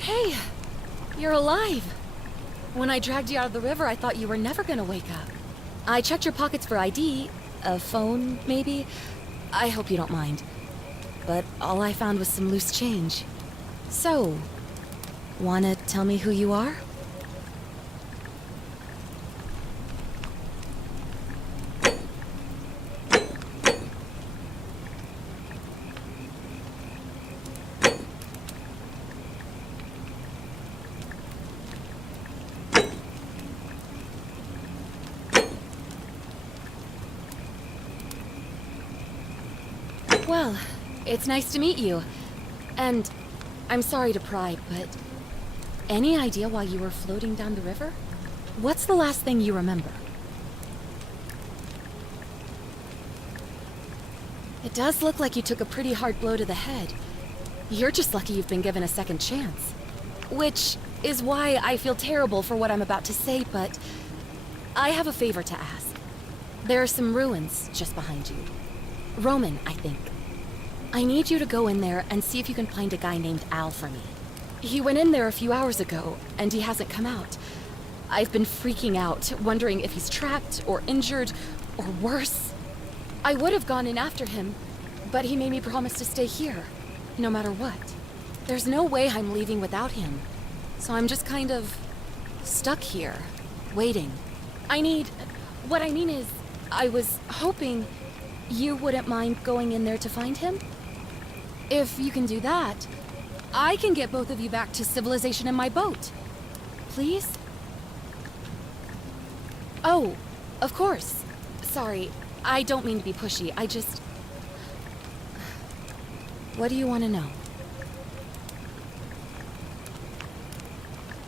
Hey, you're alive. When I dragged you out of the river, I thought you were never gonna wake up. I checked your pockets for ID, a phone, maybe. I hope you don't mind. But all I found was some loose change. So, wanna tell me who you are? Well, it's nice to meet you. And I'm sorry to pry, but any idea why you were floating down the river? What's the last thing you remember? It does look like you took a pretty hard blow to the head. You're just lucky you've been given a second chance. Which is why I feel terrible for what I'm about to say, but I have a favor to ask. There are some ruins just behind you. Roman, I think. I need you to go in there and see if you can find a guy named Al for me. He went in there a few hours ago, and he hasn't come out. I've been freaking out, wondering if he's trapped, or injured, or worse. I would have gone in after him, but he made me promise to stay here, no matter what. There's no way I'm leaving without him, so I'm just kind of stuck here, waiting. What I mean is, I was hoping you wouldn't mind going in there to find him? If you can do that, I can get both of you back to civilization in my boat. Please? Oh, of course. Sorry, I don't mean to be pushy. What do you want to know?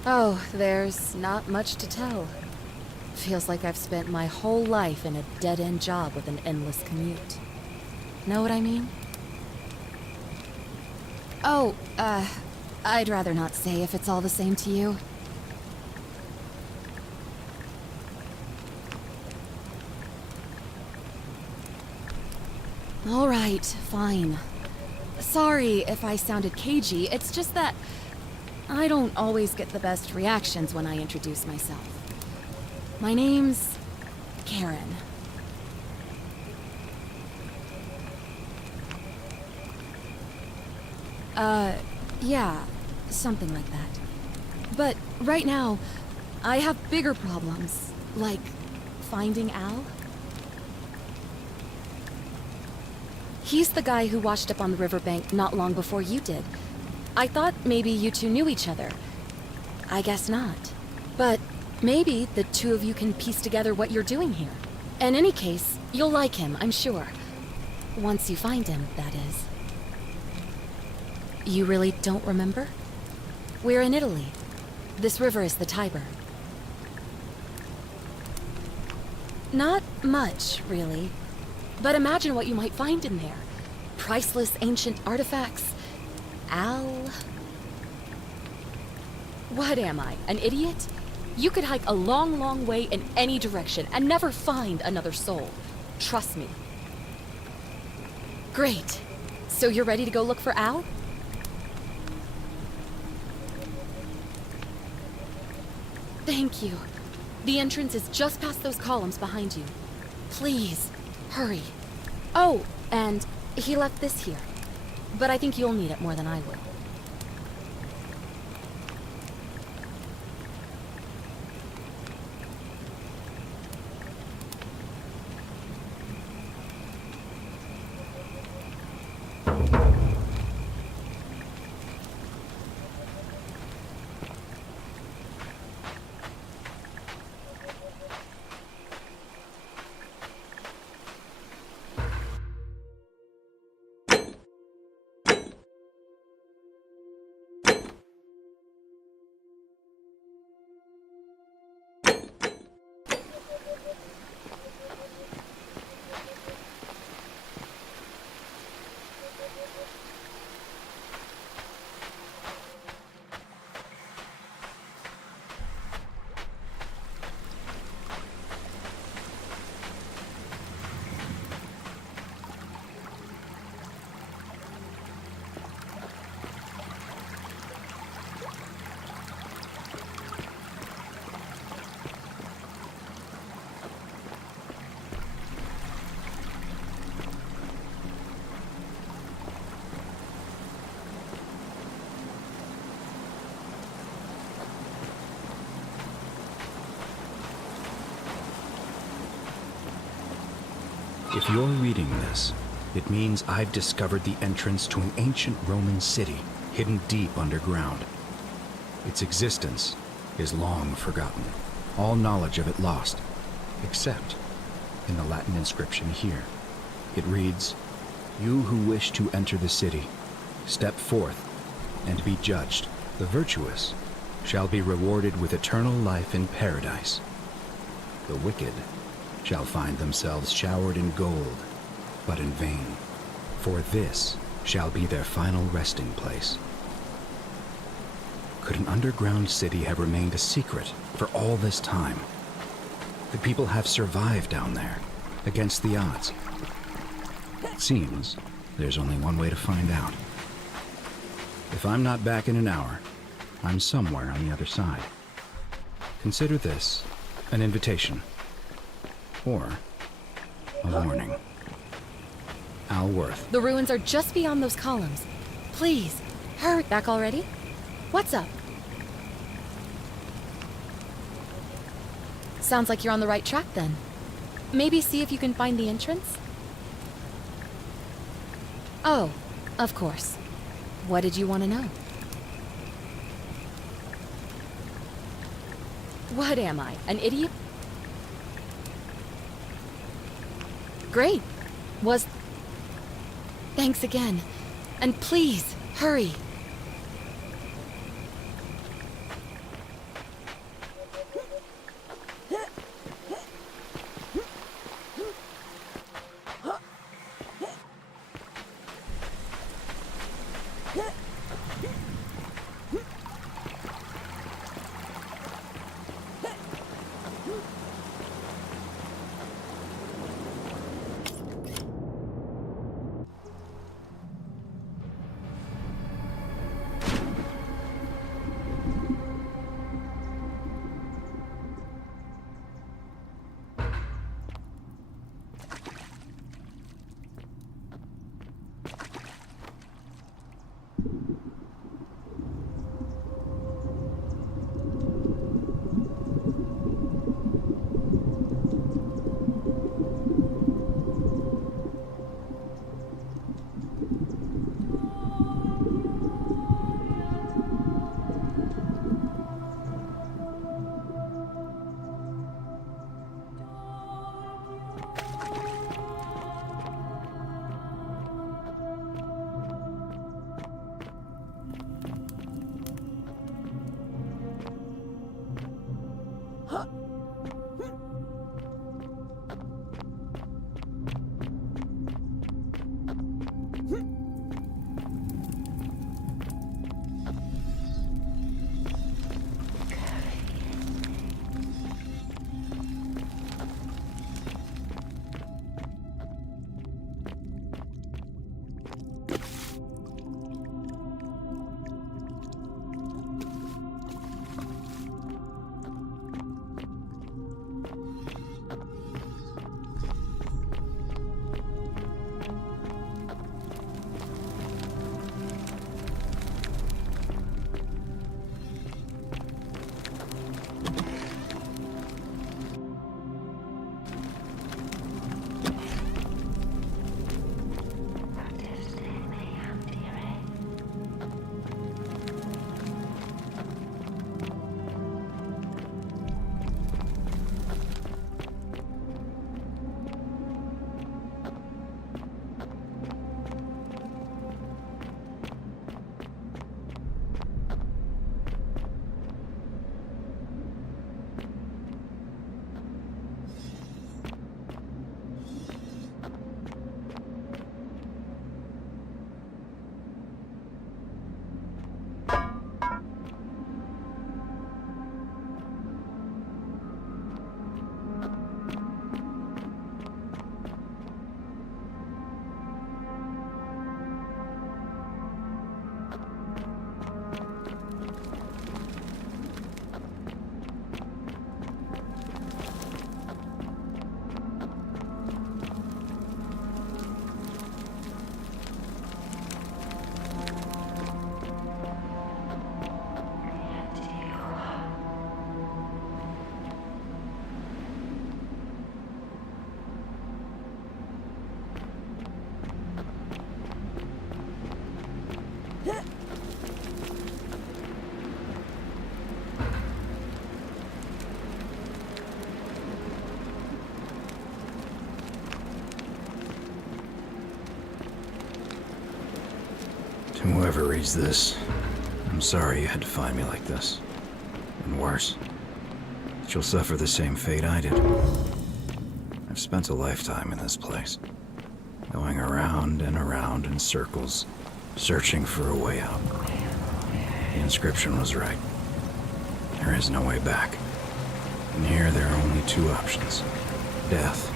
Oh, there's not much to tell. Feels like I've spent my whole life in a dead-end job with an endless commute. Know what I mean? Oh, I'd rather not say if it's all the same to you. All right, fine. Sorry if I sounded cagey, it's just that I don't always get the best reactions when I introduce myself. My name's Karen. Yeah, something like that. But right now, I have bigger problems, like finding Al. He's the guy who washed up on the riverbank not long before you did. I thought maybe you two knew each other. I guess not. But maybe the two of you can piece together what you're doing here. In any case, you'll like him, I'm sure. Once you find him, that is. You really don't remember? We're in Italy. This river is the Tiber. Not much, really. But imagine what you might find in there. Priceless ancient artifacts. Al... What am I, an idiot? You could hike a long, long way in any direction and never find another soul. Trust me. Great. So you're ready to go look for Al? Thank you. The entrance is just past those columns behind you. Please, hurry. Oh, and he left this here. But I think you'll need it more than I will. If you're reading this, it means I've discovered the entrance to an ancient Roman city hidden deep underground. Its existence is long forgotten, all knowledge of it lost, except in the Latin inscription here. It reads, "You who wish to enter the city, step forth and be judged. The virtuous shall be rewarded with eternal life in paradise. The wicked shall find themselves showered in gold, but in vain, for this shall be their final resting place." Could an underground city have remained a secret for all this time? Could people have survived down there, against the odds? It seems there's only one way to find out. If I'm not back in an hour, I'm somewhere on the other side. Consider this an invitation, or a warning. Al Worth. The ruins are just beyond those columns. Please, hurry. Back already? What's up? Sounds like you're on the right track then. Maybe see if you can find the entrance? Oh, of course. What did you want to know? What am I, an idiot? Great. Thanks again. And please, hurry. Whoever reads this, I'm sorry you had to find me like this. And worse, that you'll suffer the same fate I did. I've spent a lifetime in this place, going around and around in circles, searching for a way out. The inscription was right. There is no way back. And here there are only two options. Death,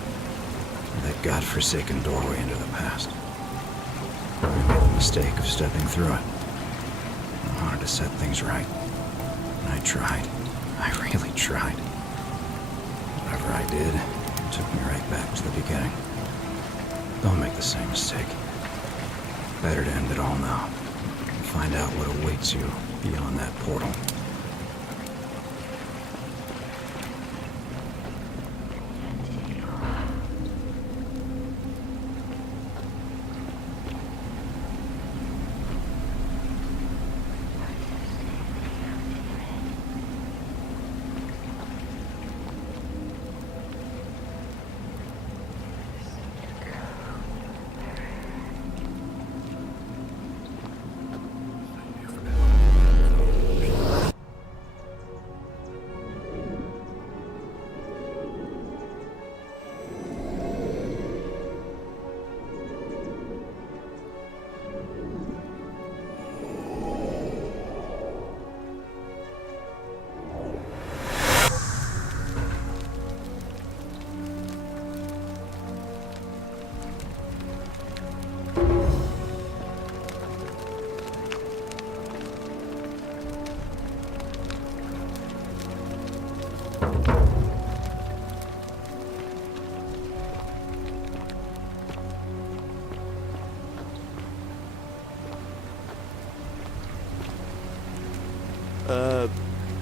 or that godforsaken doorway into the past. I made the mistake of stepping through it. I wanted to set things right. And I tried. I really tried. Whatever I did, it took me right back to the beginning. Don't make the same mistake. Better to end it all now. And find out what awaits you beyond that portal.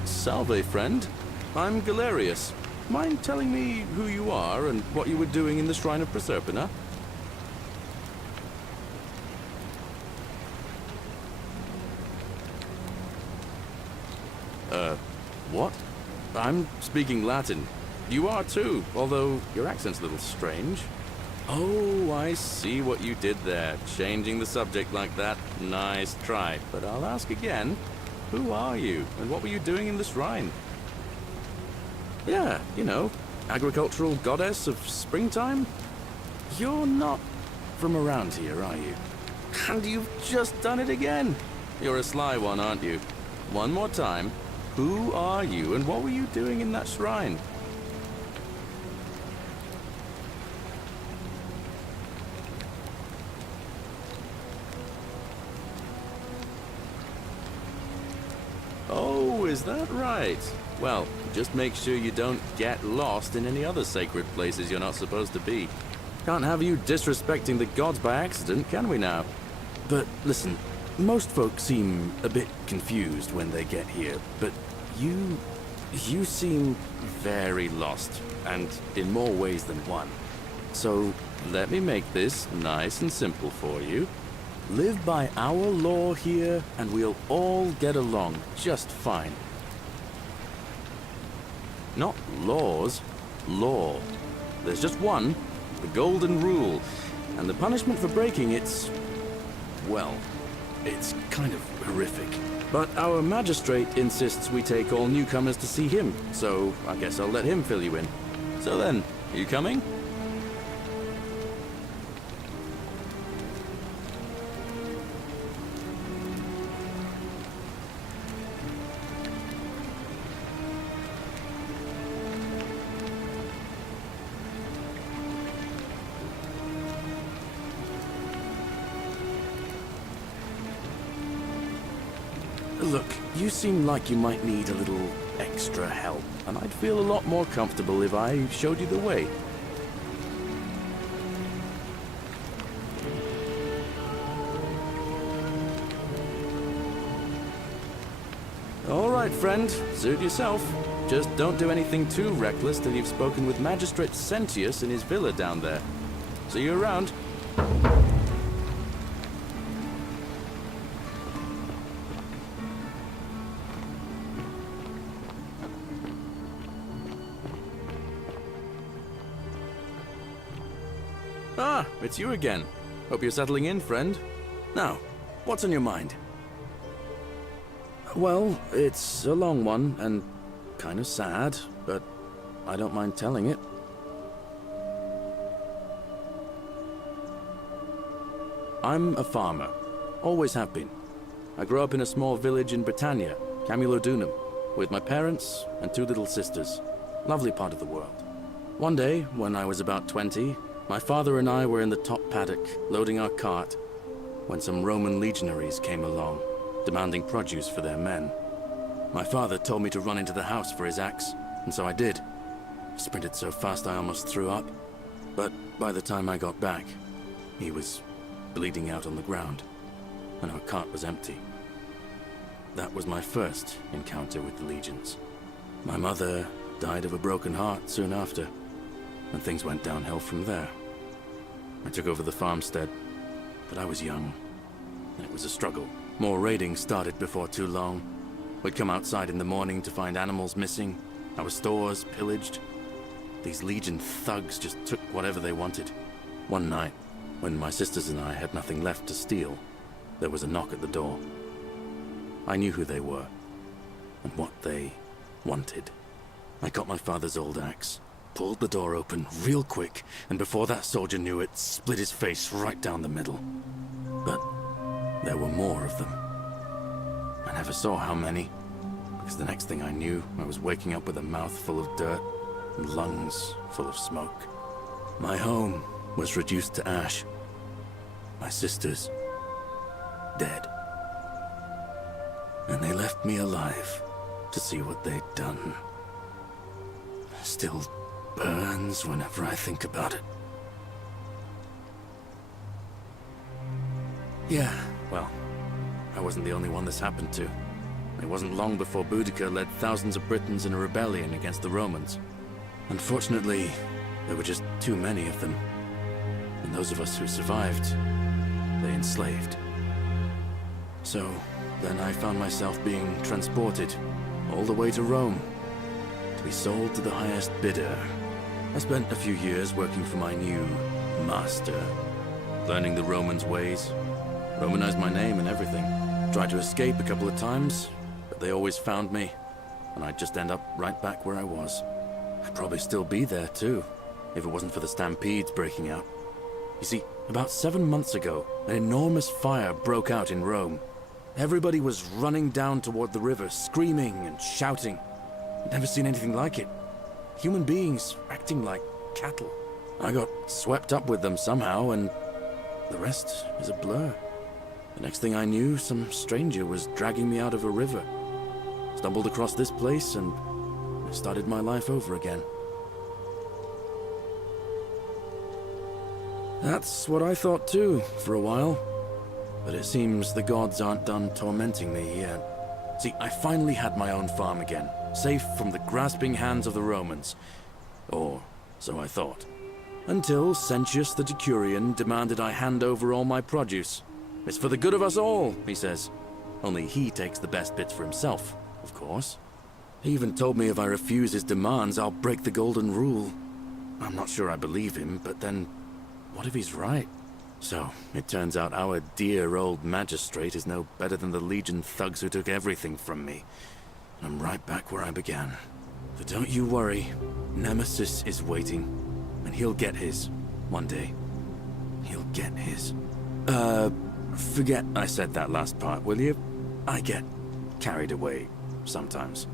Salve, friend. I'm Galerius. Mind telling me who you are and what you were doing in the Shrine of Proserpina? What? I'm speaking Latin. You are too, although your accent's a little strange. Oh, I see what you did there. Changing the subject like that. Nice try. But I'll ask again. Who are you, and what were you doing in the shrine? Yeah, you know, agricultural goddess of springtime? You're not from around here, are you? And you've just done it again. You're a sly one, aren't you? One more time. Who are you, and what were you doing in that shrine? Oh, is that right? Well, just make sure you don't get lost in any other sacred places you're not supposed to be. Can't have you disrespecting the gods by accident, can we now? But listen, most folks seem a bit confused when they get here, but you seem very lost, and in more ways than one. So let me make this nice and simple for you. Live by our law here, and we'll all get along just fine. Not laws, law. There's just one, the golden rule, and the punishment for breaking it's, well, it's kind of horrific. But our magistrate insists we take all newcomers to see him, so I guess I'll let him fill you in. So then, you coming? Look, you seem like you might need a little extra help, and I'd feel a lot more comfortable if I showed you the way. All right, friend, suit yourself. Just don't do anything too reckless till you've spoken with Magistrate Sentius in his villa down there. See you around. Ah, it's you again. Hope you're settling in, friend. Now, What's on your mind? Well, it's a long one and kind of sad, but I don't mind telling it. I'm a farmer. Always have been. I grew up in a small village in Britannia, Camulodunum, with my parents and 2 little sisters. Lovely part of the world. One day, when I was about 20, my father and I were in the top paddock, loading our cart, when some Roman legionaries came along, demanding produce for their men. My father told me to run into the house for his axe, and so I did. Sprinted so fast I almost threw up, but by the time I got back, he was bleeding out on the ground, and our cart was empty. That was my first encounter with the legions. My mother died of a broken heart soon after, and things went downhill from there. I took over the farmstead, but I was young, and it was a struggle. More raiding started before too long. We'd come outside in the morning to find animals missing, our stores pillaged. These Legion thugs just took whatever they wanted. One night, when my sisters and I had nothing left to steal, there was a knock at the door. I knew who they were, and what they wanted. I got my father's old axe, pulled the door open real quick, and before that soldier knew it, split his face right down the middle. But there were more of them. I never saw how many, because the next thing I knew, I was waking up with a mouth full of dirt and lungs full of smoke. My home was reduced to ash. My sisters, dead. And they left me alive to see what they'd done. Still burns whenever I think about it. Yeah, well, I wasn't the only one this happened to. It wasn't long before Boudica led thousands of Britons in a rebellion against the Romans. Unfortunately, there were just too many of them. And those of us who survived, they enslaved. So, then I found myself being transported all the way to Rome, to be sold to the highest bidder. I spent a few years working for my new master, learning the Romans' ways, Romanized my name and everything. Tried to escape a couple of times, but they always found me, and I'd just end up right back where I was. I'd probably still be there too, if it wasn't for the stampedes breaking out. You see, about 7 months ago, an enormous fire broke out in Rome. Everybody was running down toward the river, screaming and shouting. I'd never seen anything like it. Human beings acting like cattle. I got swept up with them somehow, and the rest is a blur. The next thing I knew, some stranger was dragging me out of a river. Stumbled across this place, and I started my life over again. That's what I thought too, for a while. But it seems the gods aren't done tormenting me yet. See, I finally had my own farm again, safe from the grasping hands of the Romans. Or so I thought. Until Sentius the Decurion demanded I hand over all my produce. It's for the good of us all, he says. Only he takes the best bits for himself, of course. He even told me if I refuse his demands, I'll break the golden rule. I'm not sure I believe him, but then, what if he's right? So, it turns out our dear old magistrate is no better than the Legion thugs who took everything from me. I'm right back where I began. But don't you worry, Nemesis is waiting, and he'll get his, one day. He'll get his. Forget I said that last part, will you? I get carried away sometimes.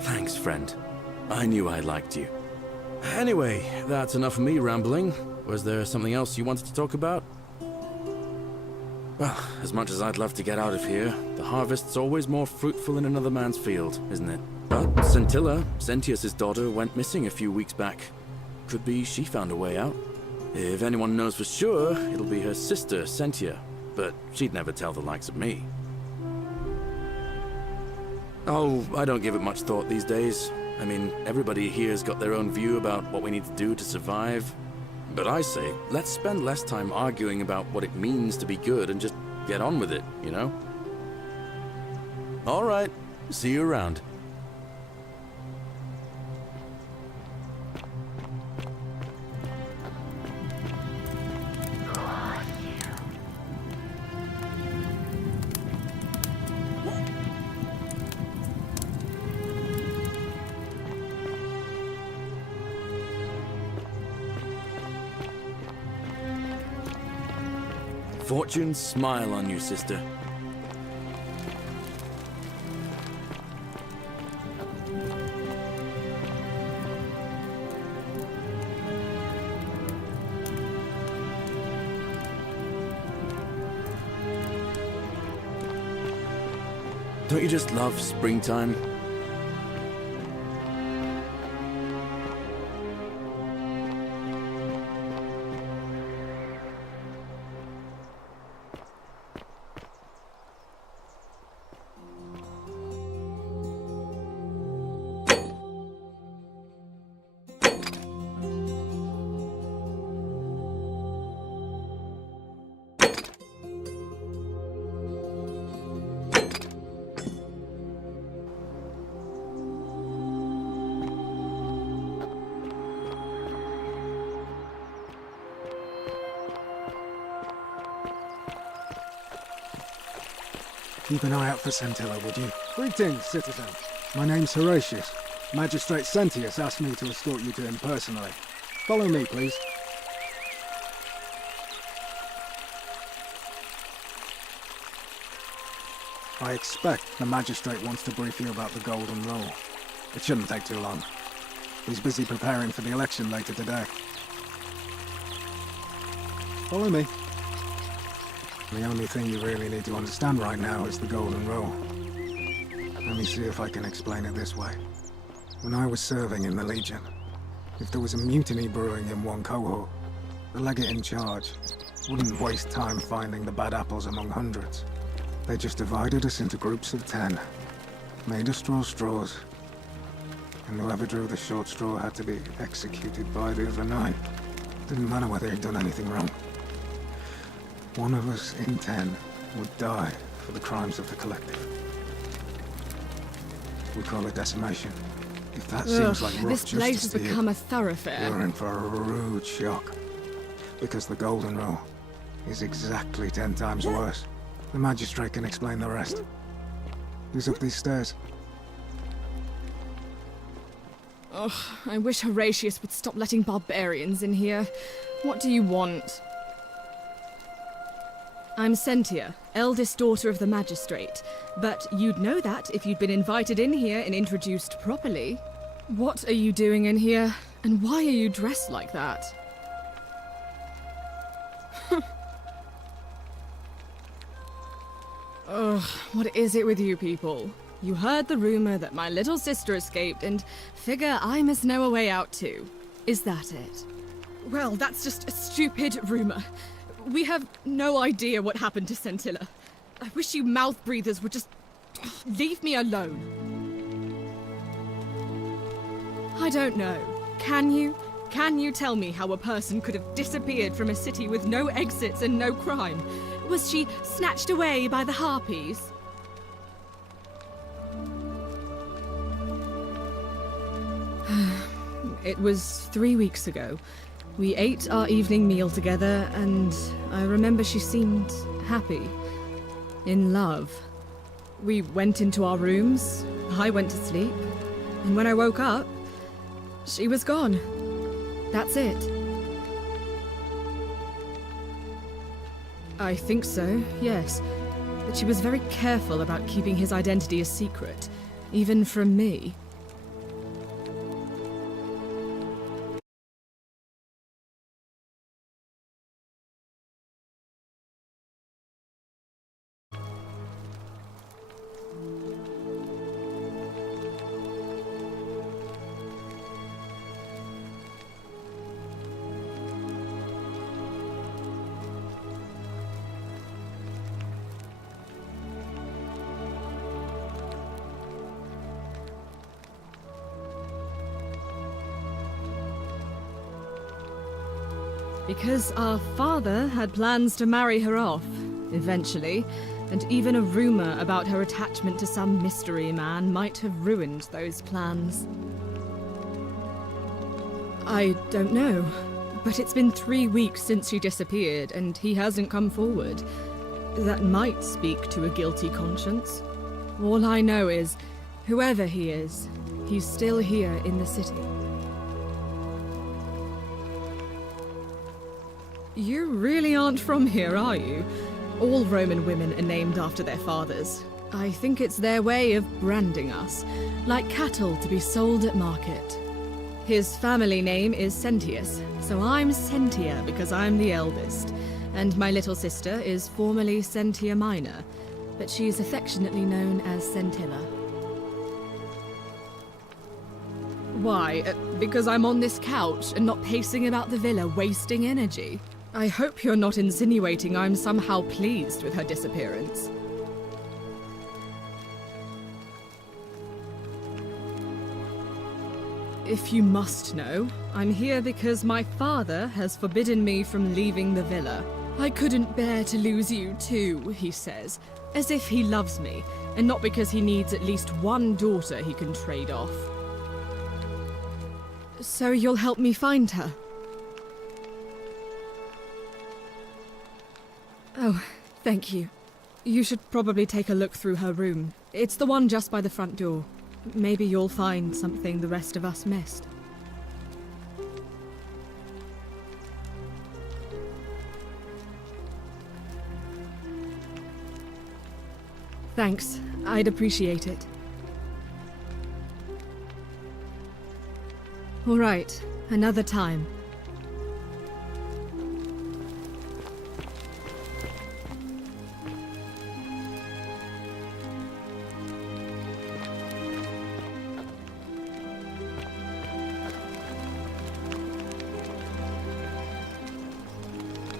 Thanks, friend. I knew I liked you. Anyway, that's enough of me rambling. Was there something else you wanted to talk about? Well, as much as I'd love to get out of here, the harvest's always more fruitful in another man's field, isn't it? But Scintilla, Sentius's daughter, went missing a few weeks back. Could be she found a way out. If anyone knows for sure, it'll be her sister, Sentia. But she'd never tell the likes of me. Oh, I don't give it much thought these days. I mean, everybody here's got their own view about what we need to do to survive. But I say, let's spend less time arguing about what it means to be good and just get on with it, you know? All right, see you around. fortune smile on you, sister. Don't you just love springtime? Keep an eye out for Scintilla, would you? Greetings, citizen. My name's Horatius. Magistrate Sentius asked me to escort you to him personally. Follow me, please. I expect the magistrate wants to brief you about the Golden Rule. It shouldn't take too long. He's busy preparing for the election later today. Follow me. The only thing you really need to understand right now is the Golden Rule. Let me see if I can explain it this way. When I was serving in the Legion, if there was a mutiny brewing in one cohort, the legate in charge wouldn't waste time finding the bad apples among hundreds. They just divided us into groups of 10, made us draw straws, and whoever drew the short straw had to be executed by the other 9. Didn't matter whether he'd done anything wrong. One of us in 10 would die for the crimes of the collective. We call it decimation. If that seems like rough this place justice has to become you, a thoroughfare. you're in for a rude shock. Because the Golden Rule is exactly 10 times worse. The magistrate can explain the rest. Who's up these stairs? Ugh, I wish Horatius would stop letting barbarians in here. What do you want? I'm Sentia, eldest daughter of the magistrate. But you'd know that if you'd been invited in here and introduced properly. What are you doing in here? And why are you dressed like that? Ugh, what is it with you people? You heard the rumor that my little sister escaped and figure I must know a way out too. Is that it? Well, that's just a stupid rumor. We have no idea what happened to Scintilla. I wish you mouth breathers would just leave me alone. I don't know. Can you? Can you tell me how a person could have disappeared from a city with no exits and no crime? Was she snatched away by the harpies? It was 3 weeks ago. We ate our evening meal together, and I remember she seemed happy. In love. We went into our rooms, I went to sleep, and when I woke up, she was gone. That's it. I think so, yes. But she was very careful about keeping his identity a secret, even from me. Because our father had plans to marry her off, eventually, and even a rumor about her attachment to some mystery man might have ruined those plans. I don't know, but it's been 3 weeks since she disappeared, and he hasn't come forward. That might speak to a guilty conscience. All I know is, whoever he is, he's still here in the city. You really aren't from here, are you? All Roman women are named after their fathers. I think it's their way of branding us, like cattle to be sold at market. His family name is Sentius, so I'm Sentia because I'm the eldest, and my little sister is formerly Sentia Minor, but she's affectionately known as Sentilla. Why? Because I'm on this couch and not pacing about the villa, wasting energy? I hope you're not insinuating I'm somehow pleased with her disappearance. If you must know, I'm here because my father has forbidden me from leaving the villa. I couldn't bear to lose you too, he says, as if he loves me, and not because he needs at least one daughter he can trade off. So you'll help me find her? Oh, thank you. You should probably take a look through her room. It's the one just by the front door. Maybe you'll find something the rest of us missed. Thanks. I'd appreciate it. All right, another time.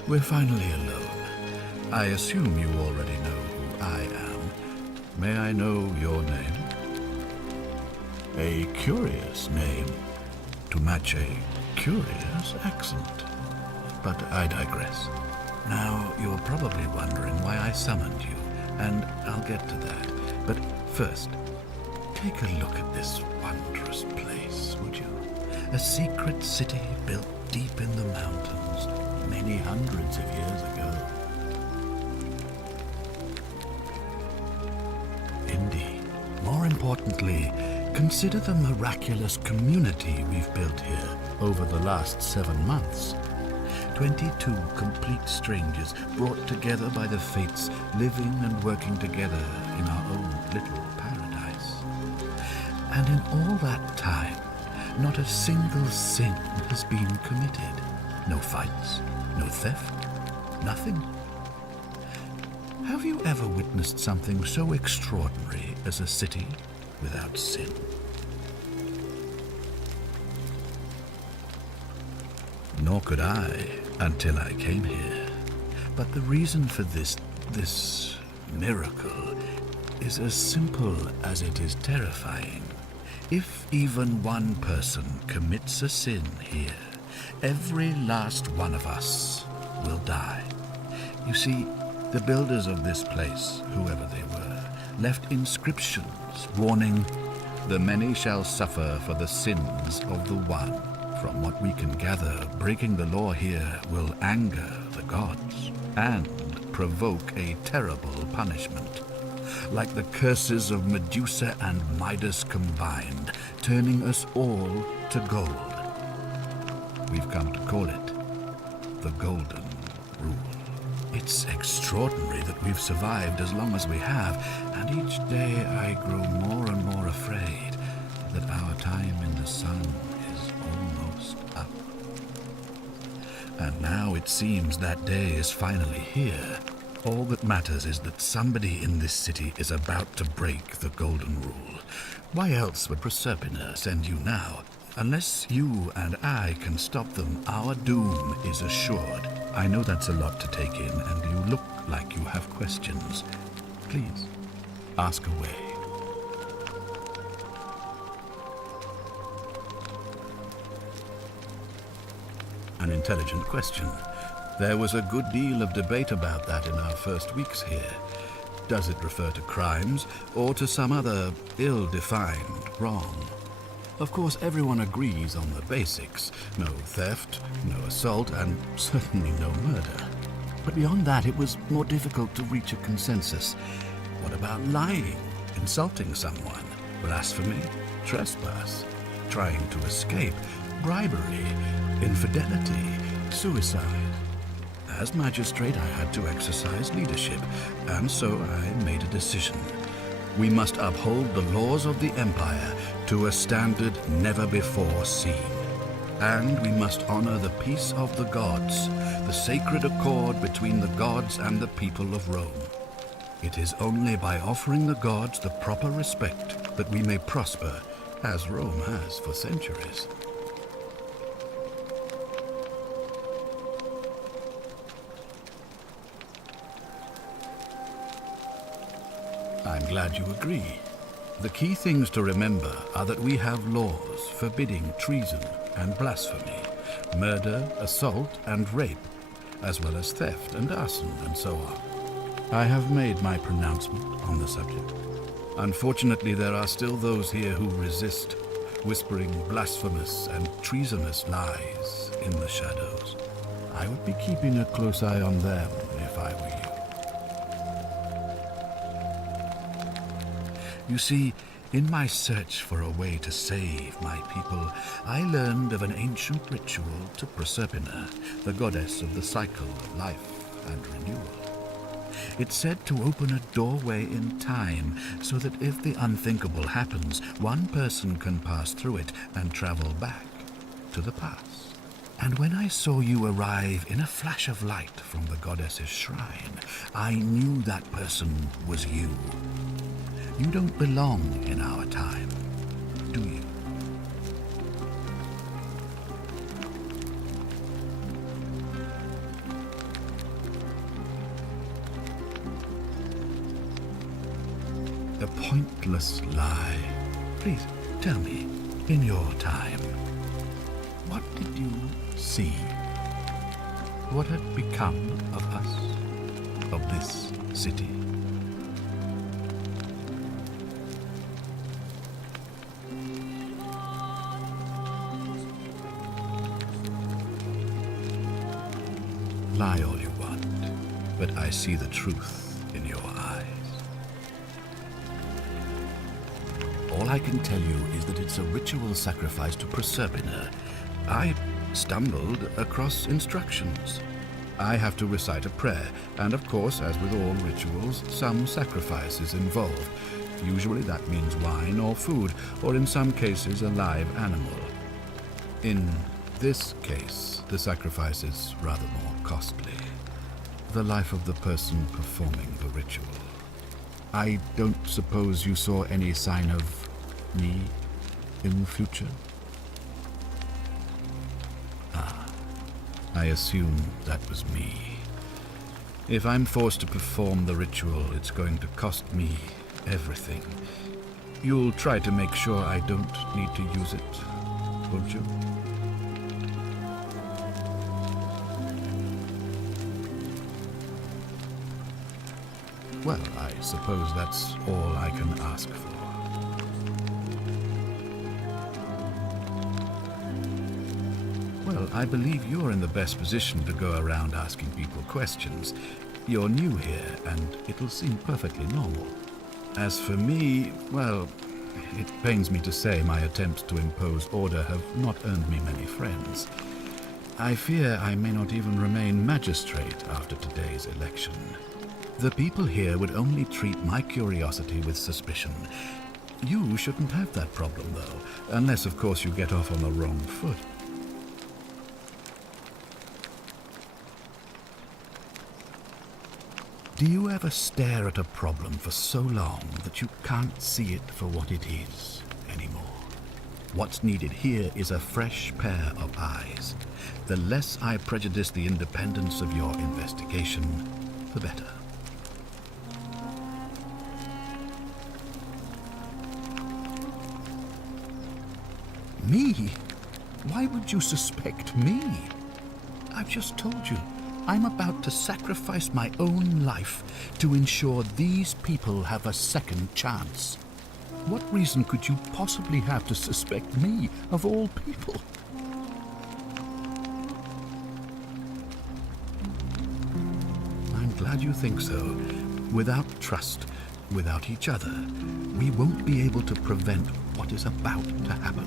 We're finally alone. I assume you already know who I am. May I know your name? A curious name to match a curious accent. But I digress. Now, you're probably wondering why I summoned you, and I'll get to that. But first, take a look at this wondrous place, would you? A secret city built deep in the mountains, many hundreds of years ago. Indeed. More importantly, consider the miraculous community we've built here over the last 7 months. 22 complete strangers brought together by the fates, living and working together in our own little paradise. And in all that time, not a single sin has been committed. No fights, no theft, nothing. Have you ever witnessed something so extraordinary as a city without sin? Nor could I until I came here. But the reason for this miracle is as simple as it is terrifying. If even one person commits a sin here, every last one of us will die. You see, the builders of this place, whoever they were, left inscriptions warning, "The many shall suffer for the sins of the one." From what we can gather, breaking the law here will anger the gods and provoke a terrible punishment. Like the curses of Medusa and Midas combined, turning us all to gold. We've come to call it the Golden Rule. It's extraordinary that we've survived as long as we have, and each day I grow more and more afraid that our time in the sun is almost up. And now it seems that day is finally here. All that matters is that somebody in this city is about to break the Golden Rule. Why else would Proserpina send you now? Unless you and I can stop them, our doom is assured. I know that's a lot to take in, and you look like you have questions. Please, ask away. An intelligent question. There was a good deal of debate about that in our first weeks here. Does it refer to crimes or to some other ill-defined wrong? Of course, everyone agrees on the basics. No theft, no assault, and certainly no murder. But beyond that, it was more difficult to reach a consensus. What about lying, insulting someone, blasphemy, trespass, trying to escape, bribery, infidelity, suicide? As magistrate, I had to exercise leadership, and so I made a decision. We must uphold the laws of the Empire to a standard never before seen. And we must honor the peace of the gods, the sacred accord between the gods and the people of Rome. It is only by offering the gods the proper respect that we may prosper, as Rome has for centuries. I'm glad you agree. The key things to remember are that we have laws forbidding treason and blasphemy, murder, assault, and rape, as well as theft and arson and so on. I have made my pronouncement on the subject. Unfortunately, there are still those here who resist, whispering blasphemous and treasonous lies in the shadows. I would be keeping a close eye on them if I were you. You see, in my search for a way to save my people, I learned of an ancient ritual to Proserpina, the goddess of the cycle of life and renewal. It's said to open a doorway in time, so that if the unthinkable happens, one person can pass through it and travel back to the past. And when I saw you arrive in a flash of light from the goddess's shrine, I knew that person was you. You don't belong in our time, do you? A pointless lie. Please, tell me, in your time, what did you see? What had become of us, of this city? Lie all you want, but I see the truth in your eyes. All I can tell you is that it's a ritual sacrifice to Proserpina. I stumbled across instructions. I have to recite a prayer, and of course, as with all rituals, some sacrifice is involved. Usually that means wine or food, or in some cases a live animal. In this case, the sacrifice is rather more costly. The life of the person performing the ritual. I don't suppose you saw any sign of me in the future? I assume that was me. If I'm forced to perform the ritual, it's going to cost me everything. You'll try to make sure I don't need to use it, won't you? Well, I suppose that's all I can ask for. Well, I believe you're in the best position to go around asking people questions. You're new here, and it'll seem perfectly normal. As for me, well, it pains me to say my attempts to impose order have not earned me many friends. I fear I may not even remain magistrate after today's election. The people here would only treat my curiosity with suspicion. You shouldn't have that problem, though, unless, of course, you get off on the wrong foot. Do you ever stare at a problem for so long that you can't see it for what it is anymore? What's needed here is a fresh pair of eyes. The less I prejudice the independence of your investigation, the better. Me? Why would you suspect me? I've just told you. I'm about to sacrifice my own life to ensure these people have a second chance. What reason could you possibly have to suspect me, of all people? I'm glad you think so. Without trust, without each other, we won't be able to prevent what is about to happen.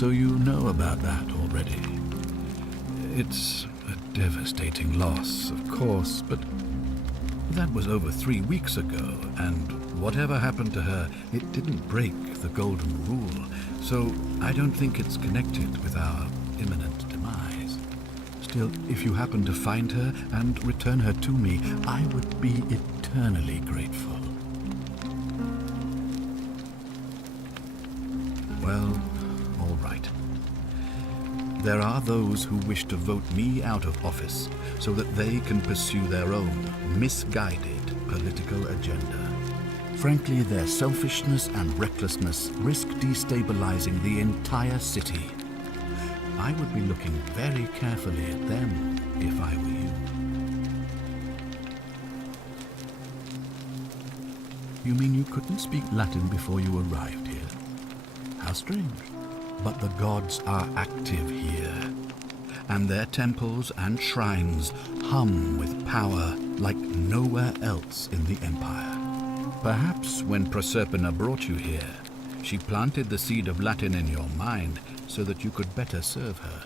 So you know about that already. It's a devastating loss, of course, but that was over 3 weeks ago, and whatever happened to her, it didn't break the Golden Rule, so I don't think it's connected with our imminent demise. Still, if you happen to find her and return her to me, I would be eternally grateful. Well, all right. There are those who wish to vote me out of office so that they can pursue their own misguided political agenda. Frankly, their selfishness and recklessness risk destabilizing the entire city. I would be looking very carefully at them if I were you. You mean you couldn't speak Latin before you arrived here? How strange. But the gods are active here, and their temples and shrines hum with power like nowhere else in the Empire. Perhaps when Proserpina brought you here, she planted the seed of Latin in your mind so that you could better serve her.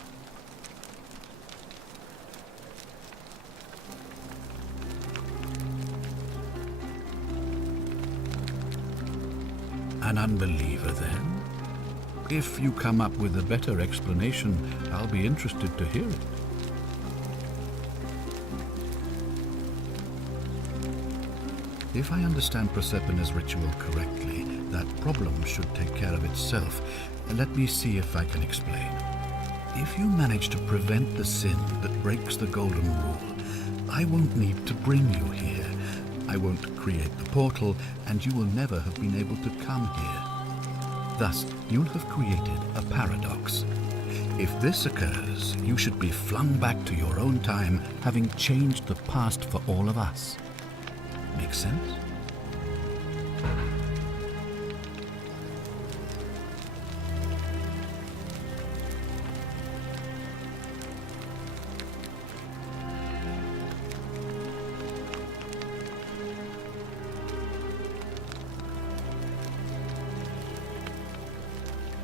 An unbeliever, then? If you come up with a better explanation, I'll be interested to hear it. If I understand Proserpina's ritual correctly, that problem should take care of itself. Let me see if I can explain. If you manage to prevent the sin that breaks the Golden Rule, I won't need to bring you here. I won't create the portal, and you will never have been able to come here. Thus, you'll have created a paradox. If this occurs, you should be flung back to your own time, having changed the past for all of us. Make sense?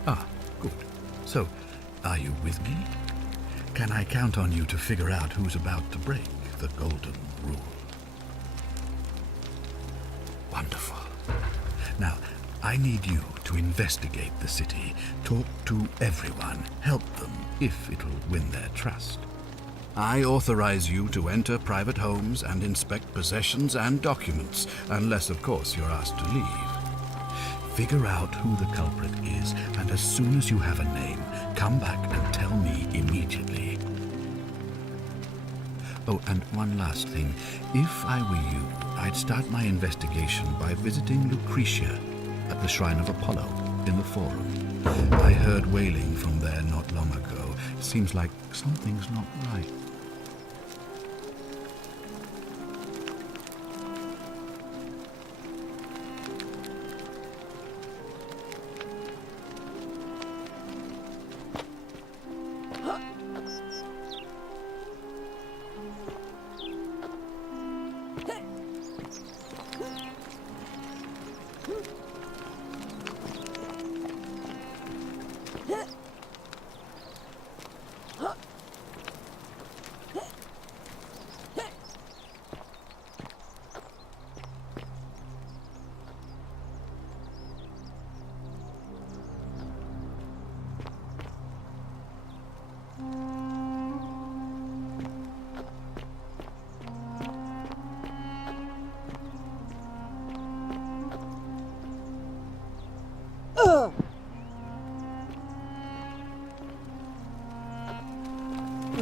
Ah, good. So, are you with me? Can I count on you to figure out who's about to break the Golden Rule? Wonderful. Now, I need you to investigate the city, talk to everyone, help them if it'll win their trust. I authorize you to enter private homes and inspect possessions and documents, unless, of course, you're asked to leave. Figure out who the culprit is, and as soon as you have a name, come back and tell me immediately. Oh, and one last thing. If I were you, I'd start my investigation by visiting Lucretia at the Shrine of Apollo in the Forum. I heard wailing from there not long ago. It seems like something's not right.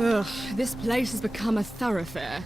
Ugh, this place has become a thoroughfare.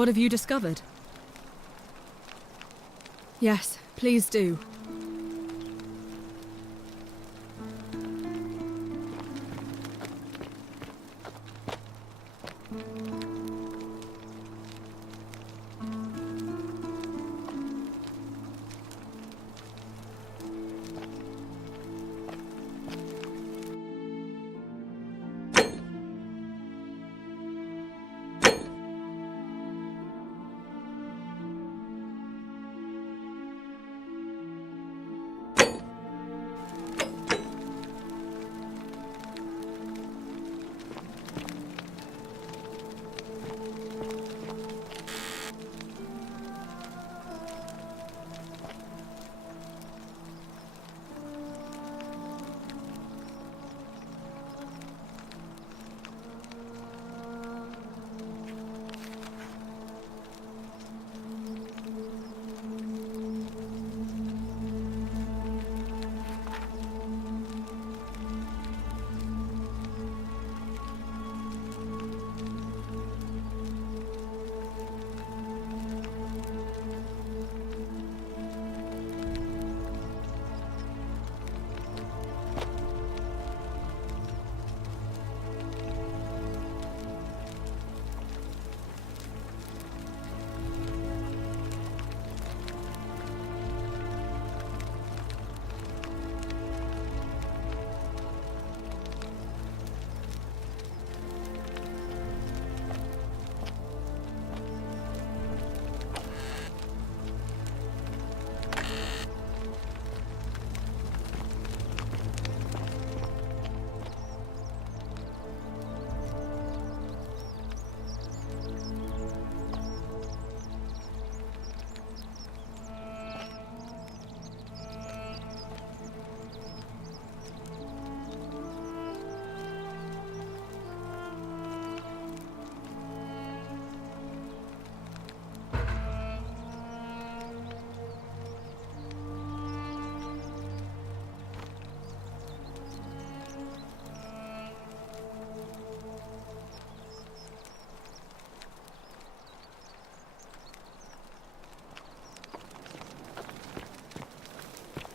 What have you discovered? Yes, please do.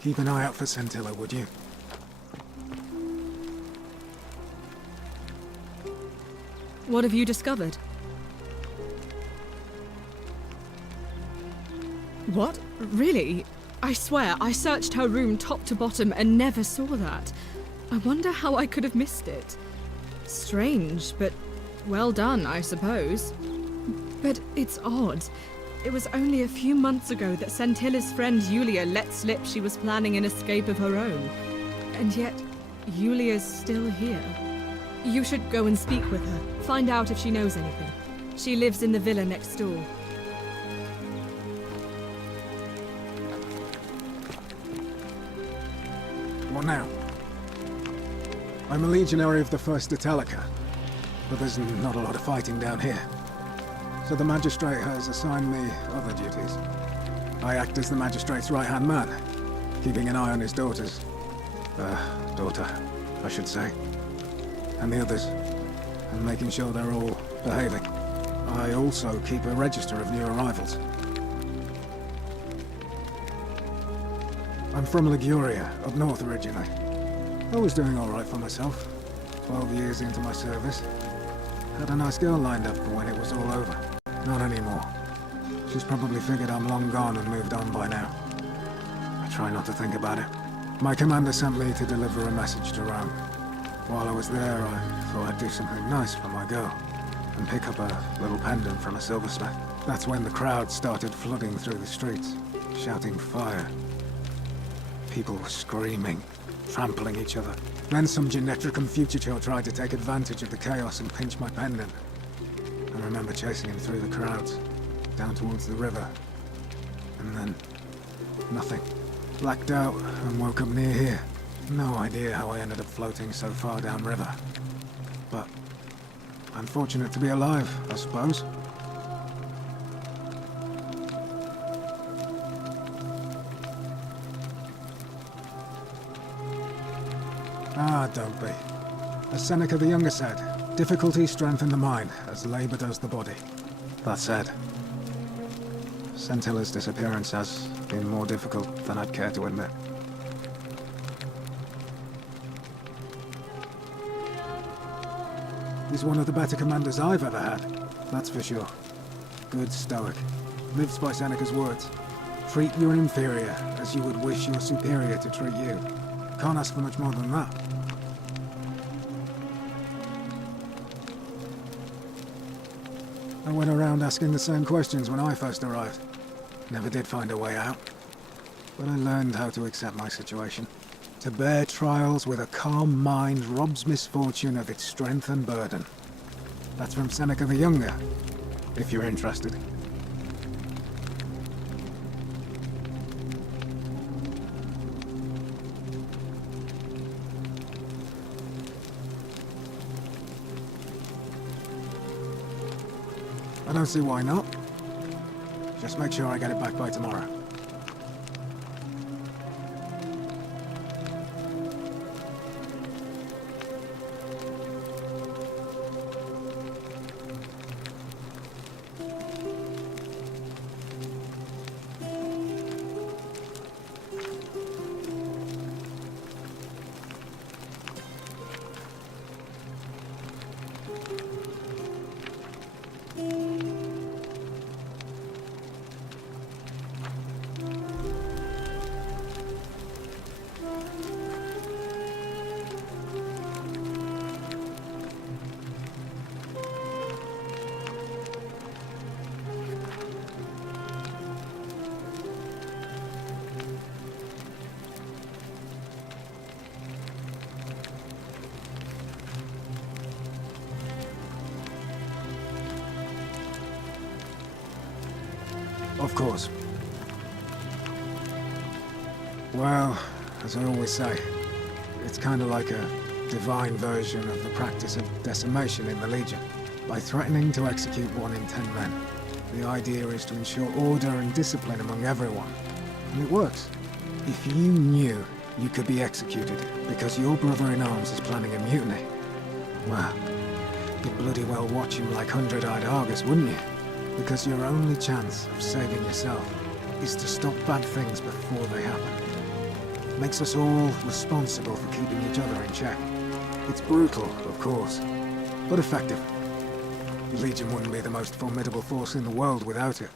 Keep an eye out for Scintilla, would you? What have you discovered? What? Really? I swear, I searched her room top to bottom and never saw that. I wonder how I could have missed it. Strange, but well done, I suppose. But it's odd. It was only a few months ago that Scintilla's friend Yulia let slip she was planning an escape of her own. And yet, Yulia's still here. You should go and speak with her. Find out if she knows anything. She lives in the villa next door. What now? I'm a legionary of the 1st Italica, but there's not a lot of fighting down here. So the magistrate has assigned me other duties. I act as the magistrate's right-hand man, keeping an eye on his daughter, I should say, and the others, and making sure they're all behaving. I also keep a register of new arrivals. I'm from Liguria, up north originally. I was doing all right for myself. 12 years into my service. Had a nice girl lined up for when it was all over. Not anymore. She's probably figured I'm long gone and moved on by now. I try not to think about it. My commander sent me to deliver a message to Rome. While I was there, I thought I'd do something nice for my girl and pick up a little pendant from a silversmith. That's when the crowd started flooding through the streets, shouting fire. People were screaming, trampling each other. Then some Genetricum fugitive tried to take advantage of the chaos and pinch my pendant. I remember chasing him through the crowds, down towards the river. And then, nothing. Blacked out and woke up near here. No idea how I ended up floating so far downriver. But I'm fortunate to be alive, I suppose. Ah, don't be. As Seneca the Younger said, difficulty strengthens the mind, as labor does the body. That said, Sentilla's disappearance has been more difficult than I'd care to admit. He's one of the better commanders I've ever had, that's for sure. Good stoic. Lives by Seneca's words. Treat your inferior as you would wish your superior to treat you. Can't ask for much more than that. I went around asking the same questions when I first arrived. Never did find a way out. But I learned how to accept my situation. To bear trials with a calm mind robs misfortune of its strength and burden. That's from Seneca the Younger, if you're interested. I don't see why not. Just make sure I get it back by tomorrow. Of course. Well, as I always say, it's kind of like a divine version of the practice of decimation in the Legion. By threatening to execute 1 in 10 men, the idea is to ensure order and discipline among everyone. And it works. If you knew you could be executed because your brother-in-arms is planning a mutiny, well, you'd bloody well watch him like hundred-eyed Argus, wouldn't you? Because your only chance of saving yourself is to stop bad things before they happen. It makes us all responsible for keeping each other in check. It's brutal, of course, but effective. The Legion wouldn't be the most formidable force in the world without it.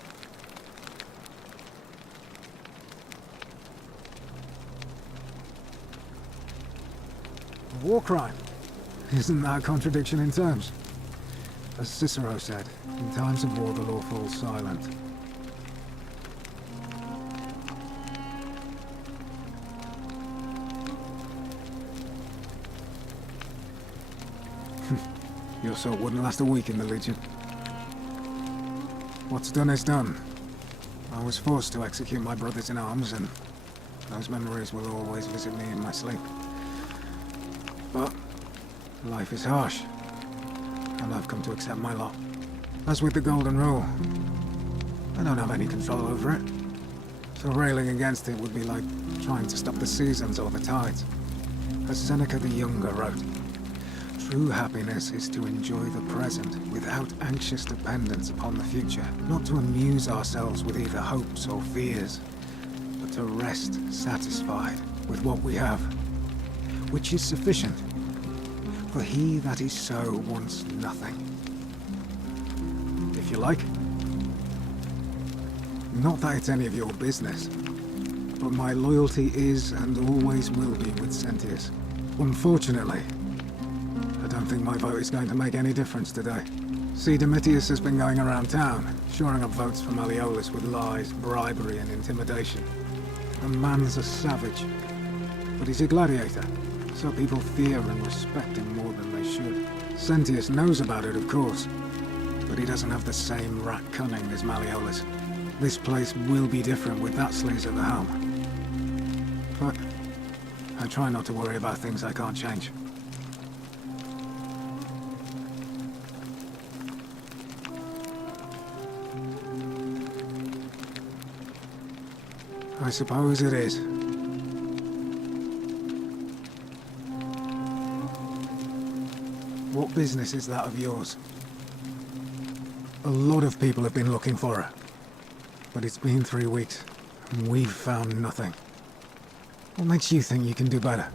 A war crime? Isn't that a contradiction in terms? As Cicero said, in times of war the law falls silent. Your sort wouldn't last a week in the Legion. What's done is done. I was forced to execute my brothers in arms, and those memories will always visit me in my sleep. But life is harsh, and I've come to accept my lot. As with the Golden Rule, I don't have any control over it. So railing against it would be like trying to stop the seasons or the tides. As Seneca the Younger wrote, true happiness is to enjoy the present without anxious dependence upon the future, not to amuse ourselves with either hopes or fears, but to rest satisfied with what we have, which is sufficient. For he that is so wants nothing. If you like. Not that it's any of your business, but my loyalty is and always will be with Sentius. Unfortunately, I don't think my vote is going to make any difference today. See, Domitius has been going around town, shoring up votes for Malleolus with lies, bribery, and intimidation. The man's a savage, but he's a gladiator, so people fear and respect him more than they should. Sentius knows about it, of course, but he doesn't have the same rat cunning as Malleolus. This place will be different with that sleaze at the helm. But I try not to worry about things I can't change. I suppose it is. What business is that of yours? A lot of people have been looking for her, but it's been 3 weeks, and we've found nothing. What makes you think you can do better?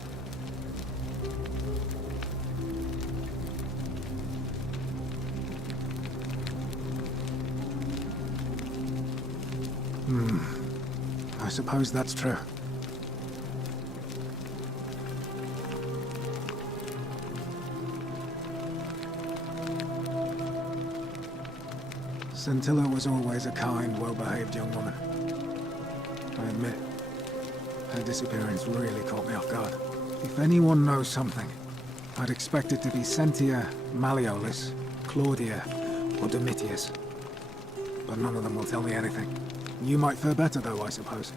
I suppose that's true. Scintilla was always a kind, well-behaved young woman. I admit, her disappearance really caught me off guard. If anyone knows something, I'd expect it to be Sentia, Malleolus, Claudia, or Domitius. But none of them will tell me anything. You might fare better, though, I suppose.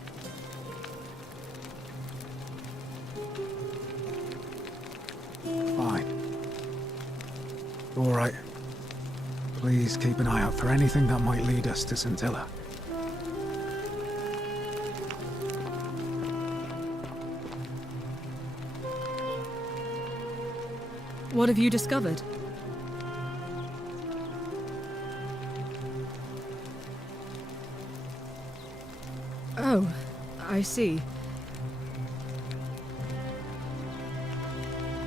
Fine. All right. Please keep an eye out for anything that might lead us to Scintilla. What have you discovered? Oh, I see.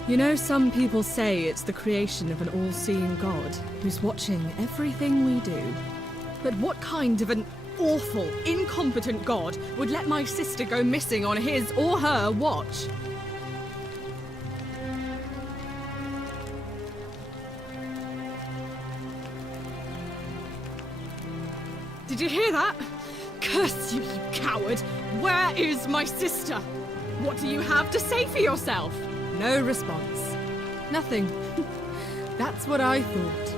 You know, some people say it's the creation of an all-seeing God who's watching everything we do. But what kind of an awful, incompetent God would let my sister go missing on his or her watch? Did you hear that? Curse you, you coward! Where is my sister? What do you have to say for yourself? No response. Nothing. That's what I thought.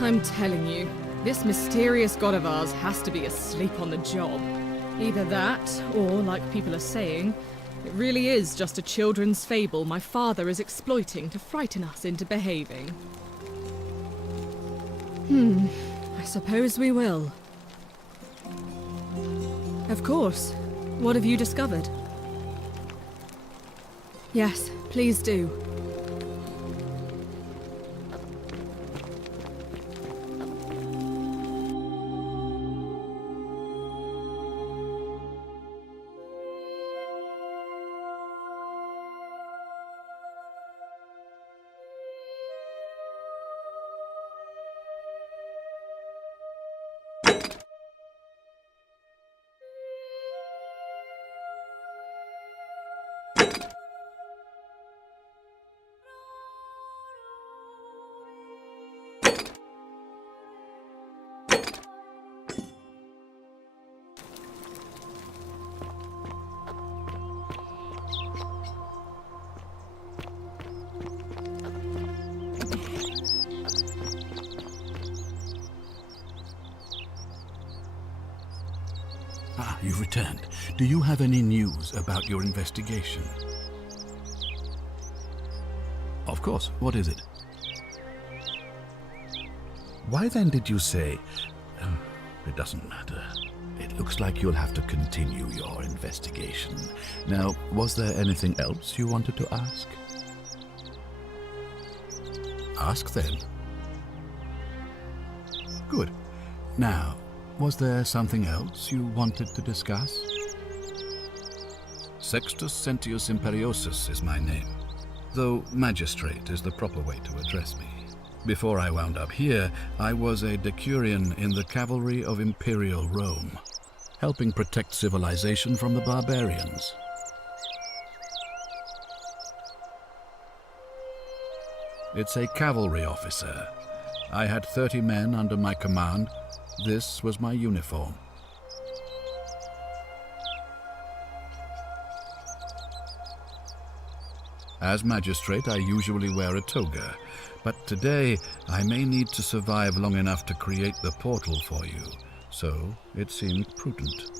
I'm telling you, this mysterious god of ours has to be asleep on the job. Either that, or, like people are saying, it really is just a children's fable my father is exploiting to frighten us into behaving. I suppose we will. Of course. What have you discovered? Yes, please do. Ah, you've returned. Do you have any news about your investigation? Of course. What is it? Why then did you say... it doesn't matter. It looks like you'll have to continue your investigation. Now, was there anything else you wanted to ask? Ask then. Good. Now, was there something else you wanted to discuss? Sextus Sentius Imperiosus is my name, though magistrate is the proper way to address me. Before I wound up here, I was a decurion in the cavalry of Imperial Rome, helping protect civilization from the barbarians. It's a cavalry officer. I had 30 men under my command. This was my uniform. As magistrate, I usually wear a toga, but today I may need to survive long enough to create the portal for you, so it seemed prudent.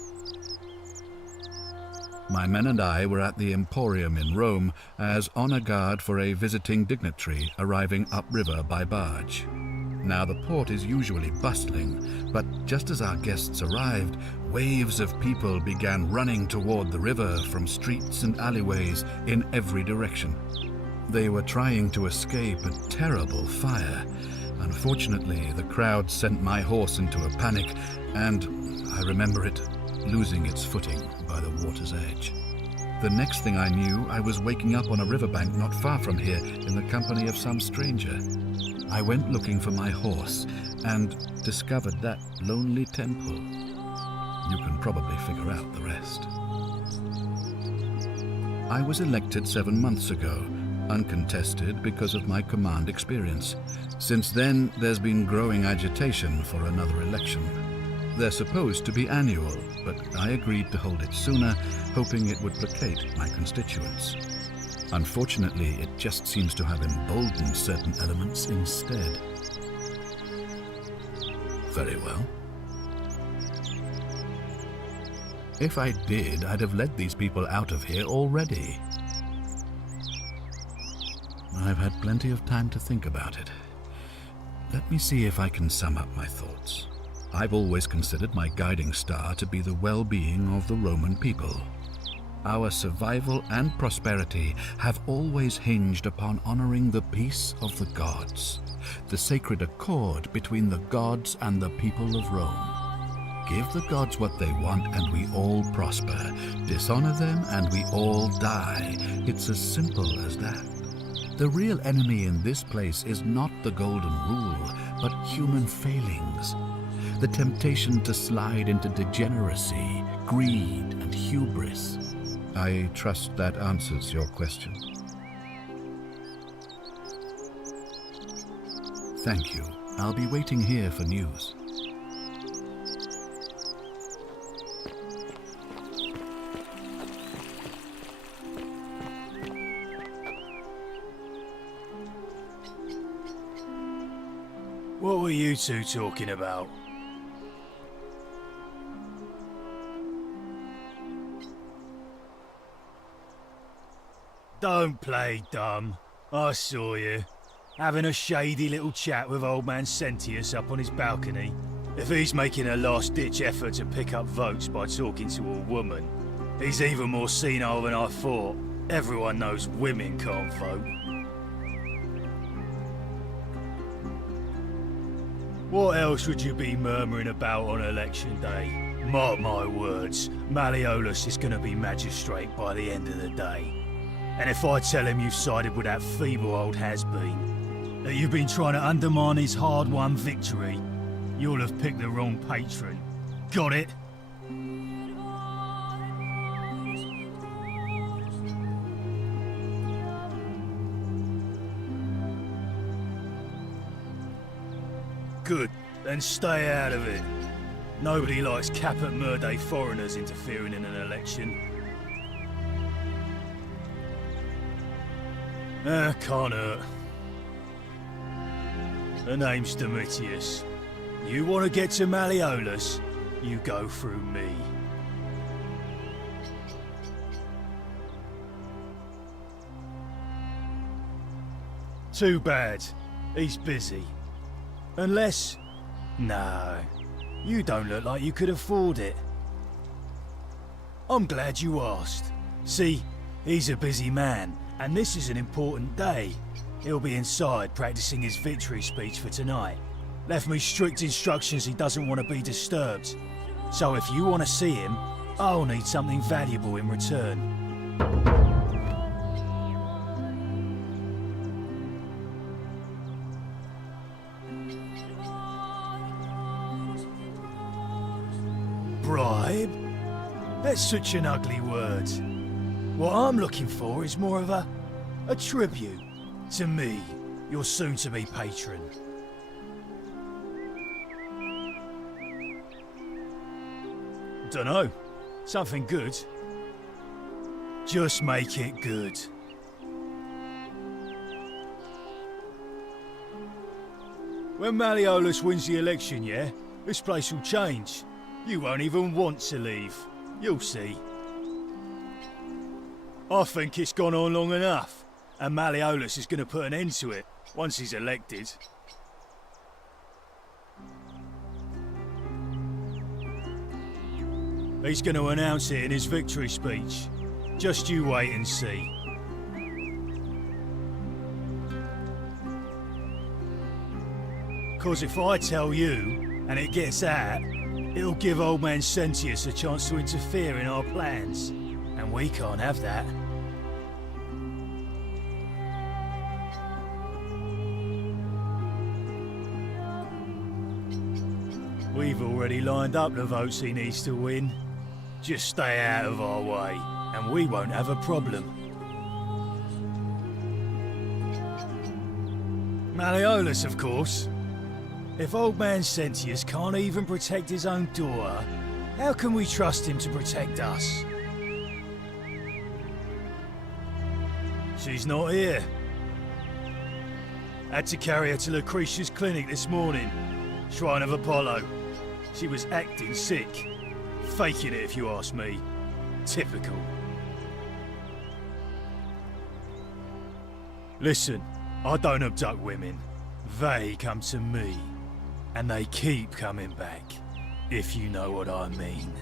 My men and I were at the Emporium in Rome as honor guard for a visiting dignitary arriving upriver by barge. Now, the port is usually bustling, but just as our guests arrived, waves of people began running toward the river from streets and alleyways in every direction. They were trying to escape a terrible fire. Unfortunately, the crowd sent my horse into a panic, and I remember it losing its footing by the water's edge. The next thing I knew, I was waking up on a riverbank not far from here in the company of some stranger. I went looking for my horse and discovered that lonely temple. You can probably figure out the rest. I was elected 7 months ago, uncontested because of my command experience. Since then, there's been growing agitation for another election. They're supposed to be annual, but I agreed to hold it sooner, hoping it would placate my constituents. Unfortunately, it just seems to have emboldened certain elements instead. Very well. If I did, I'd have led these people out of here already. I've had plenty of time to think about it. Let me see if I can sum up my thoughts. I've always considered my guiding star to be the well-being of the Roman people. Our survival and prosperity have always hinged upon honoring the peace of the gods, the sacred accord between the gods and the people of Rome. Give the gods what they want and we all prosper. Dishonor them and we all die. It's as simple as that. The real enemy in this place is not the golden rule, but human failings. The temptation to slide into degeneracy, greed, and hubris. I trust that answers your question. Thank you. I'll be waiting here for news. What were you two talking about? Don't play dumb. I saw you. Having a shady little chat with old man Sentius up on his balcony. If he's making a last-ditch effort to pick up votes by talking to a woman, he's even more senile than I thought. Everyone knows women can't vote. What else would you be murmuring about on election day? Mark my words, Malleolus is going to be magistrate by the end of the day. And if I tell him you've sided with that feeble old has-been, that you've been trying to undermine his hard-won victory, you'll have picked the wrong patron. Got it? Good, then stay out of it. Nobody likes caput murde foreigners interfering in an election. Can't hurt. The name's Domitius. You want to get to Malleolus, you go through me. Too bad. He's busy. Unless... No. You don't look like you could afford it. I'm glad you asked. See, he's a busy man, and this is an important day. He'll be inside practicing his victory speech for tonight. Left me strict instructions he doesn't want to be disturbed. So if you want to see him, I'll need something valuable in return. Bribe? That's such an ugly word. What I'm looking for is more of a tribute to me, your soon-to-be patron. Dunno. Something good. Just make it good. When Malleolus wins the election, yeah, this place will change. You won't even want to leave. You'll see. I think it's gone on long enough, and Malleolus is going to put an end to it once he's elected. He's going to announce it in his victory speech. Just you wait and see. 'Cause if I tell you, and it gets out, it'll give old man Sentius a chance to interfere in our plans. And we can't have that. We've already lined up the votes he needs to win. Just stay out of our way, and we won't have a problem. Malleolus, of course. If old man Sentius can't even protect his own daughter, how can we trust him to protect us? She's not here. Had to carry her to Lucretia's clinic this morning. Shrine of Apollo. She was acting sick. Faking it, if you ask me. Typical. Listen, I don't abduct women. They come to me. And they keep coming back, if you know what I mean.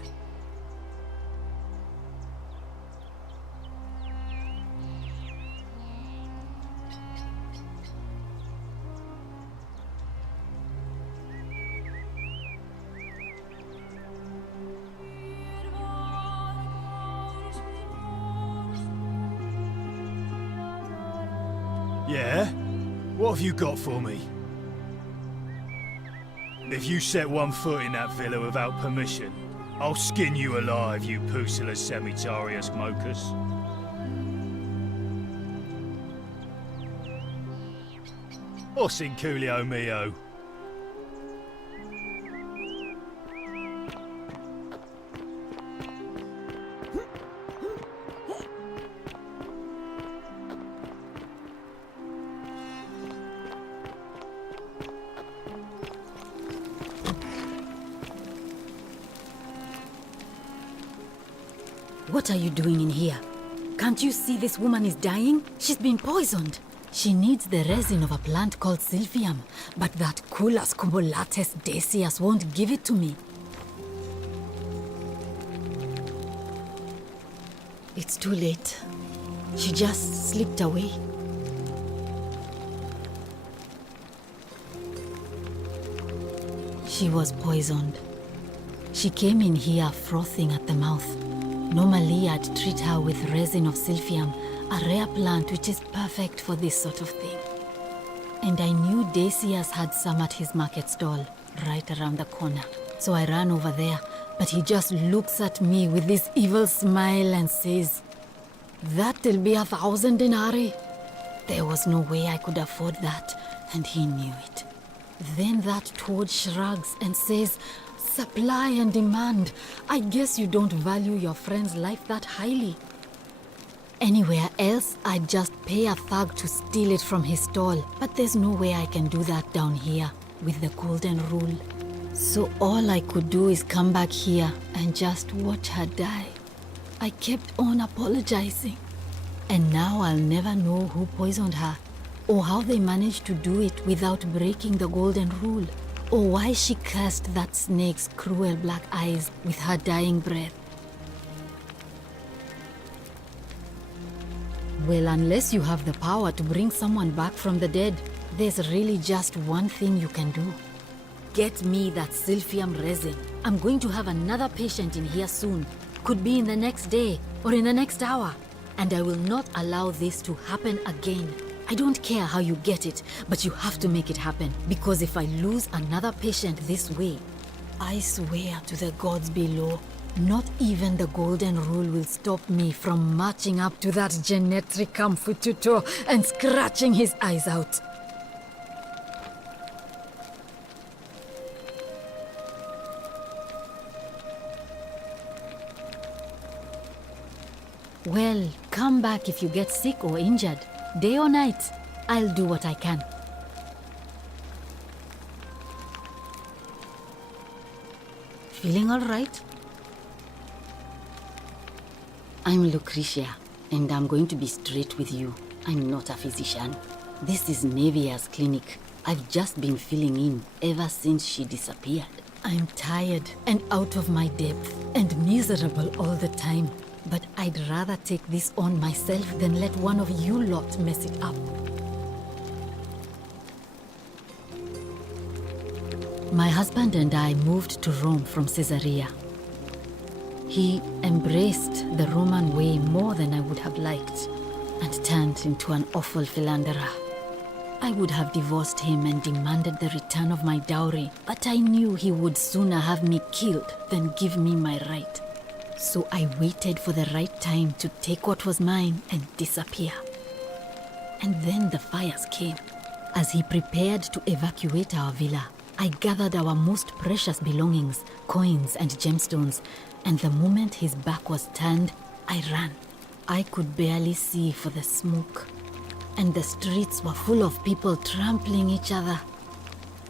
Yeah? What have you got for me? If you set one foot in that villa without permission, I'll skin you alive, you Pusilla Semitarius Mocus. What's in Coolio Mio? What are you doing in here? Can't you see this woman is dying? She's been poisoned. She needs the resin of a plant called Silphium, but that Culus cumbulatus Decius won't give it to me. It's too late. She just slipped away. She was poisoned. She came in here frothing at the mouth. Normally, I'd treat her with resin of Silphium, a rare plant which is perfect for this sort of thing. And I knew Decius had some at his market stall, right around the corner. So I ran over there, but he just looks at me with this evil smile and says, "That'll be 1,000 denarii." There was no way I could afford that, and he knew it. Then that toad shrugs and says, "Supply and demand. I guess you don't value your friend's life that highly." Anywhere else, I'd just pay a thug to steal it from his stall. But there's no way I can do that down here with the golden rule. So all I could do is come back here and just watch her die. I kept on apologizing. And now I'll never know who poisoned her, or how they managed to do it without breaking the golden rule, or why she cursed that snake's cruel black eyes with her dying breath. Well, unless you have the power to bring someone back from the dead, there's really just one thing you can do. Get me that Silphium resin. I'm going to have another patient in here soon. Could be in the next day, or in the next hour. And I will not allow this to happen again. I don't care how you get it, but you have to make it happen. Because if I lose another patient this way, I swear to the gods below, not even the golden rule will stop me from marching up to that Genetricum Fututo and scratching his eyes out. Well, come back if you get sick or injured. Day or night, I'll do what I can. Feeling all right? I'm Lucretia, and I'm going to be straight with you. I'm not a physician. This is Nevia's clinic. I've just been filling in ever since she disappeared. I'm tired and out of my depth and miserable all the time. But I'd rather take this on myself than let one of you lot mess it up. My husband and I moved to Rome from Caesarea. He embraced the Roman way more than I would have liked and turned into an awful philanderer. I would have divorced him and demanded the return of my dowry, but I knew he would sooner have me killed than give me my right. So I waited for the right time to take what was mine and disappear. And then the fires came. As he prepared to evacuate our villa, I gathered our most precious belongings, coins and gemstones, and the moment his back was turned, I ran. I could barely see for the smoke, and the streets were full of people trampling each other.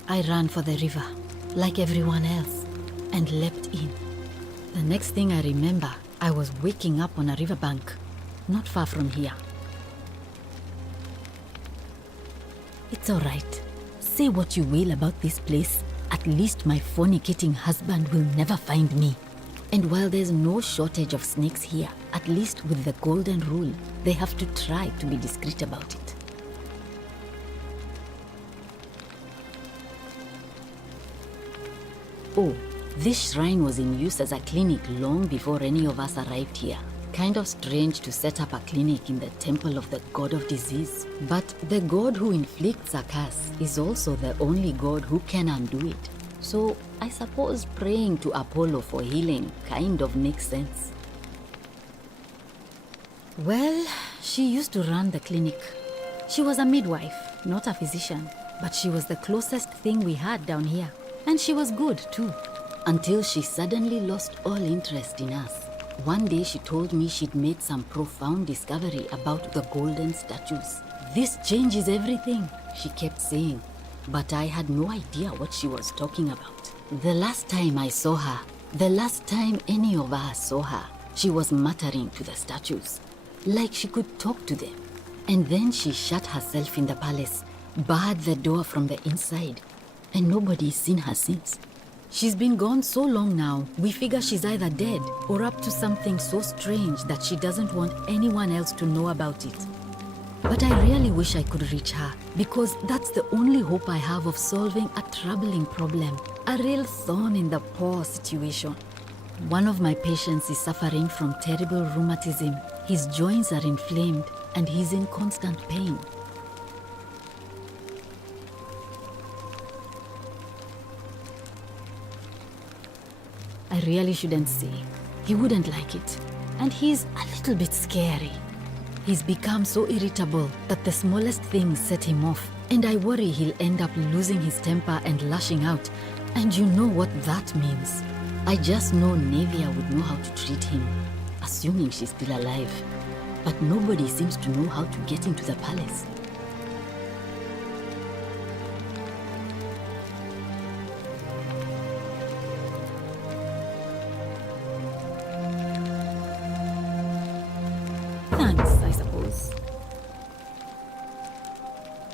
I ran for the river, like everyone else, and leapt in. The next thing I remember, I was waking up on a riverbank, not far from here. It's all right. Say what you will about this place. At least my fornicating husband will never find me. And while there's no shortage of snakes here, at least with the golden rule, they have to try to be discreet about it. Oh, this shrine was in use as a clinic long before any of us arrived here. Kind of strange to set up a clinic in the temple of the god of disease. But the god who inflicts a curse is also the only god who can undo it. So I suppose praying to Apollo for healing kind of makes sense. Well, she used to run the clinic. She was a midwife, not a physician, but she was the closest thing we had down here. And she was good too, until she suddenly lost all interest in us. One day she told me she'd made some profound discovery about the golden statues. This changes everything, she kept saying, but I had no idea what she was talking about. The last time I saw her, the last time any of us saw her, she was muttering to the statues, like she could talk to them. And then she shut herself in the palace, barred the door from the inside, and nobody's seen her since. She's been gone so long now, we figure she's either dead or up to something so strange that she doesn't want anyone else to know about it. But I really wish I could reach her, because that's the only hope I have of solving a troubling problem, a real thorn in the paw situation. One of my patients is suffering from terrible rheumatism. His joints are inflamed and he's in constant pain. I really shouldn't say. He wouldn't like it. And he's a little bit scary. He's become so irritable that the smallest things set him off. And I worry he'll end up losing his temper and lashing out. And you know what that means. I just know Nevia would know how to treat him, assuming she's still alive. But nobody seems to know how to get into the palace. Thanks, I suppose.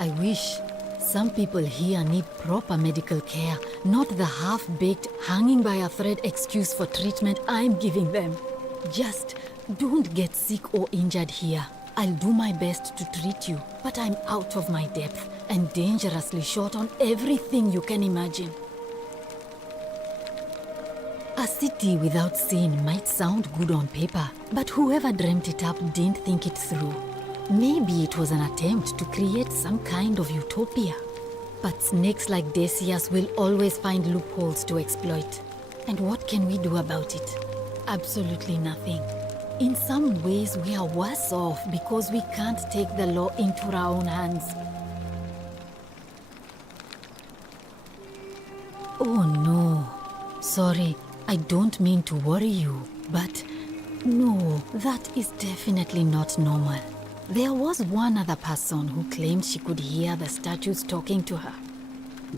I wish. Some people here need proper medical care, not the half-baked, hanging by a thread excuse for treatment I'm giving them. Just don't get sick or injured here. I'll do my best to treat you, but I'm out of my depth and dangerously short on everything you can imagine. A city without sin might sound good on paper, but whoever dreamt it up didn't think it through. Maybe it was an attempt to create some kind of utopia. But snakes like Decius will always find loopholes to exploit. And what can we do about it? Absolutely nothing. In some ways, we are worse off because we can't take the law into our own hands. Oh no. Sorry, I don't mean to worry you, but no, that is definitely not normal. There was one other person who claimed she could hear the statues talking to her.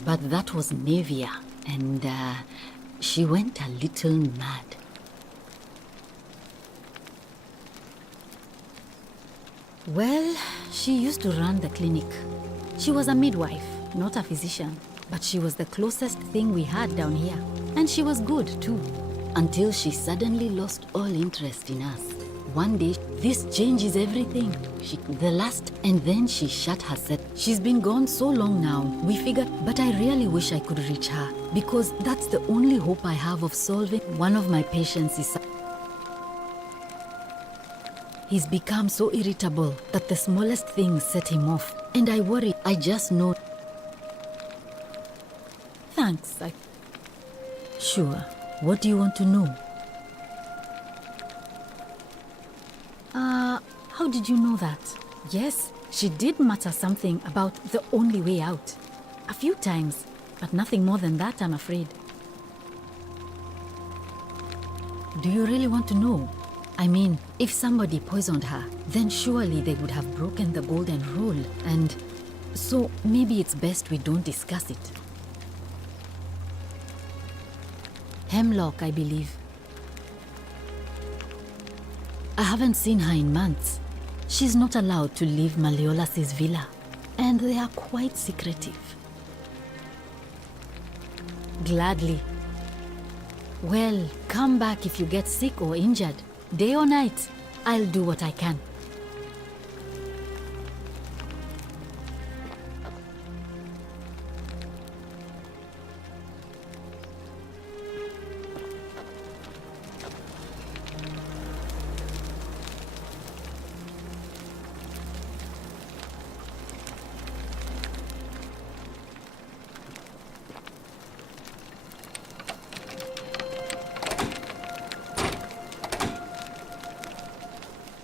But that was Nevia, and she went a little mad. Well, she used to run the clinic. She was a midwife, not a physician, but she was the closest thing we had down here. And she was good too, until she suddenly lost all interest in us. one day, this changes everything. And then she shut herself. She's been gone so long now, we figured, but I really wish I could reach her, because that's the only hope I have of solving. One of my patients is... He's become so irritable that the smallest things set him off. And I worry, I just know... Thanks, Sure. What do you want to know? How did you know that? Yes, she did mutter something about the only way out. A few times, but nothing more than that, I'm afraid. Do you really want to know? I mean, if somebody poisoned her, then surely they would have broken the golden rule, and so maybe it's best we don't discuss it. Hemlock, I believe. I haven't seen her in months. She's not allowed to leave Malleolas's villa, and they are quite secretive. Gladly. Well, come back if you get sick or injured. Day or night, I'll do what I can.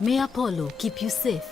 May Apollo keep you safe.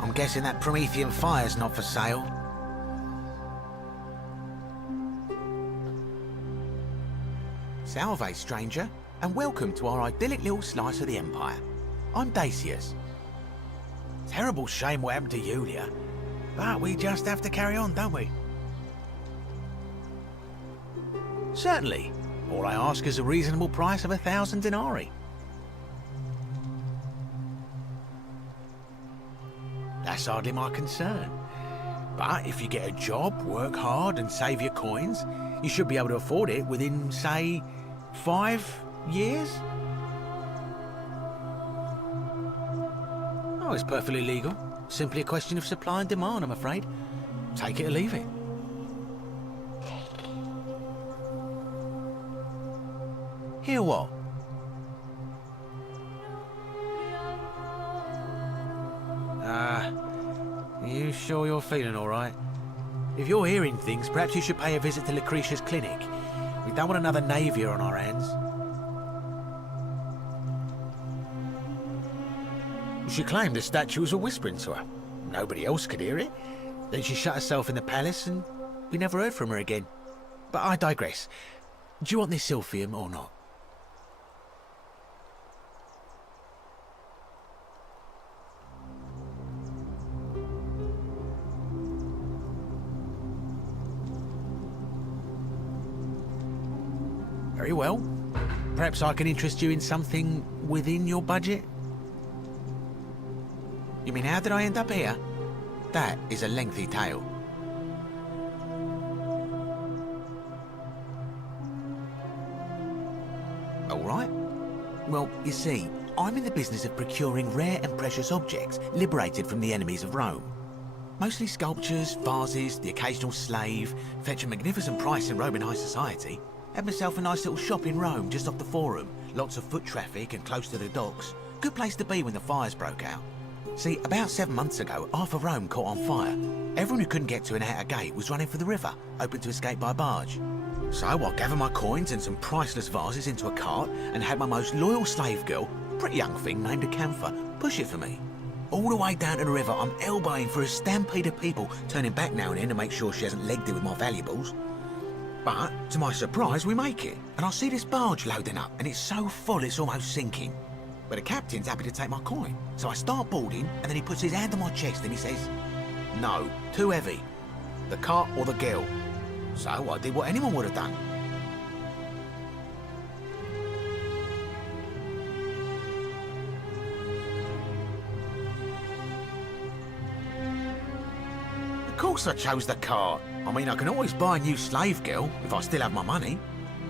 I'm guessing that Promethean fire's not for sale. Salve, stranger, and welcome to our idyllic little slice of the Empire. I'm Dacius. Terrible shame what happened to Yulia, but we just have to carry on, don't we? Certainly. All I ask is a reasonable price of 1,000 denarii. That's hardly my concern. But if you get a job, work hard and save your coins, you should be able to afford it within, say, 5 years? Oh, it's perfectly legal. Simply a question of supply and demand, I'm afraid. Take it or leave it. Hear what? You sure you're feeling all right? If you're hearing things, perhaps you should pay a visit to Lucretia's clinic. We don't want another Navier on our hands. She claimed the statues were whispering to her. Nobody else could hear it. Then she shut herself in the palace and we never heard from her again. But I digress. Do you want this silphium or not? Very well. Perhaps I can interest you in something within your budget? You mean, how did I end up here? That is a lengthy tale. All right. Well, you see, I'm in the business of procuring rare and precious objects liberated from the enemies of Rome. Mostly sculptures, vases, the occasional slave, fetch a magnificent price in Roman high society. Had myself a nice little shop in Rome just off the Forum. Lots of foot traffic and close to the docks. Good place to be when the fires broke out. See, about 7 months ago, half of Rome caught on fire. Everyone who couldn't get to an outer gate was running for the river, hoping to escape by barge. So I gathered my coins and some priceless vases into a cart and had my most loyal slave girl, pretty young thing named Acantha, push it for me. All the way down to the river, I'm elbowing for a stampede of people, turning back now and then to make sure she hasn't legged it with my valuables. But, to my surprise, we make it, and I see this barge loading up, and it's so full it's almost sinking. But the captain's happy to take my coin, so I start boarding, and then he puts his hand on my chest and he says, "No, too heavy. The cart or the girl." So I did what anyone would have done. Of course I chose the cart. I mean, I can always buy a new slave girl if I still have my money.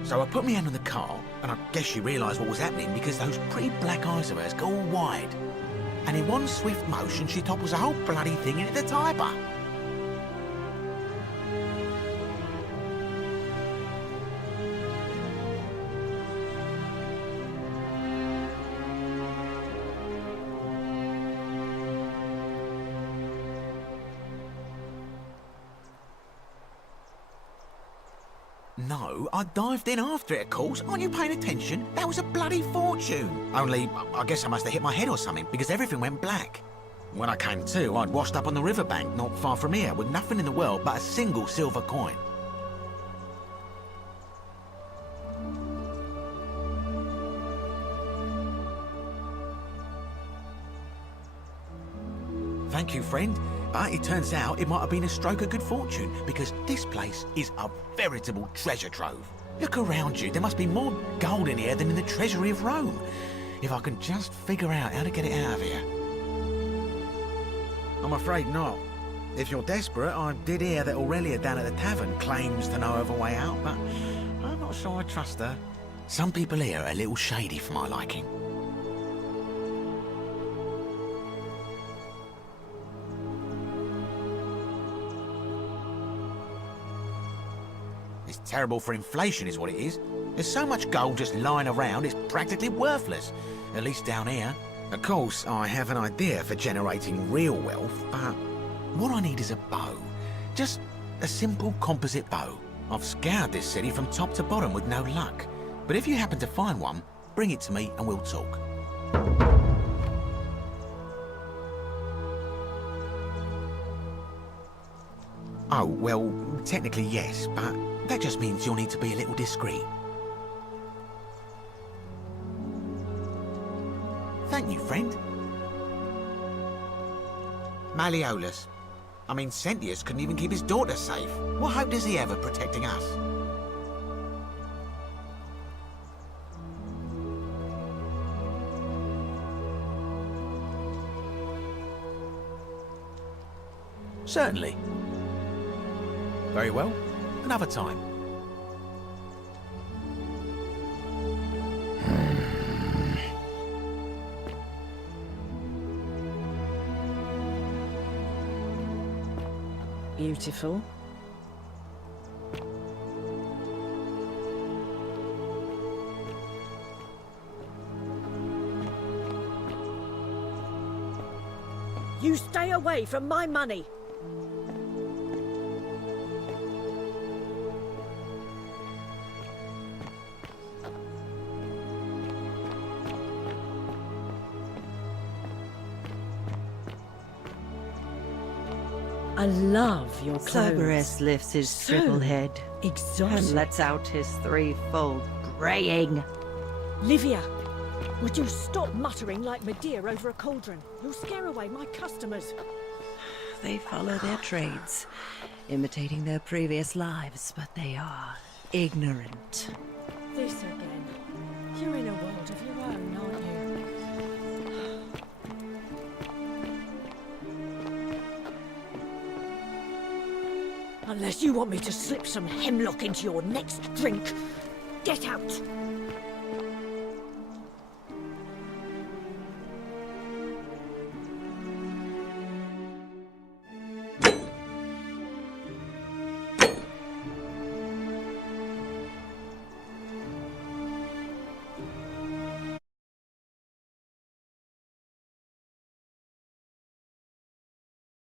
So I put my hand on the cart, and I guess she realised what was happening because those pretty black eyes of hers go all wide. And in one swift motion, she topples the whole bloody thing into the Tiber. No, I dived in after it, of course. Aren't you paying attention? That was a bloody fortune. Only, I guess I must have hit my head or something, because everything went black. When I came to, I'd washed up on the riverbank not far from here, with nothing in the world but a single silver coin. Thank you, friend. But it turns out it might have been a stroke of good fortune, because this place is a veritable treasure trove. Look around you, there must be more gold in here than in the treasury of Rome. If I can just figure out how to get it out of here. I'm afraid not. If you're desperate, I did hear that Aurelia down at the tavern claims to know of a way out, but I'm not sure I trust her. Some people here are a little shady for my liking. It's terrible for inflation is what it is. There's so much gold just lying around, it's practically worthless. At least down here. Of course, I have an idea for generating real wealth, but what I need is a bow. Just a simple composite bow. I've scoured this city from top to bottom with no luck. But if you happen to find one, bring it to me and we'll talk. Oh, well, technically yes, but that just means you'll need to be a little discreet. Thank you, friend. Malleolus. I mean, Sentius couldn't even keep his daughter safe. What hope does he have of protecting us? Certainly. Very well. Another time. Beautiful. You stay away from my money. I love your clothes. Cerberus lifts his So triple head exotic. and lets out his threefold braying. Livia, would you stop muttering like Medea over a cauldron? You'll scare away my customers. They follow their trades, imitating their previous lives, but they are ignorant. This again. You're in a world of your own, aren't you? Unless you want me to slip some hemlock into your next drink, get out!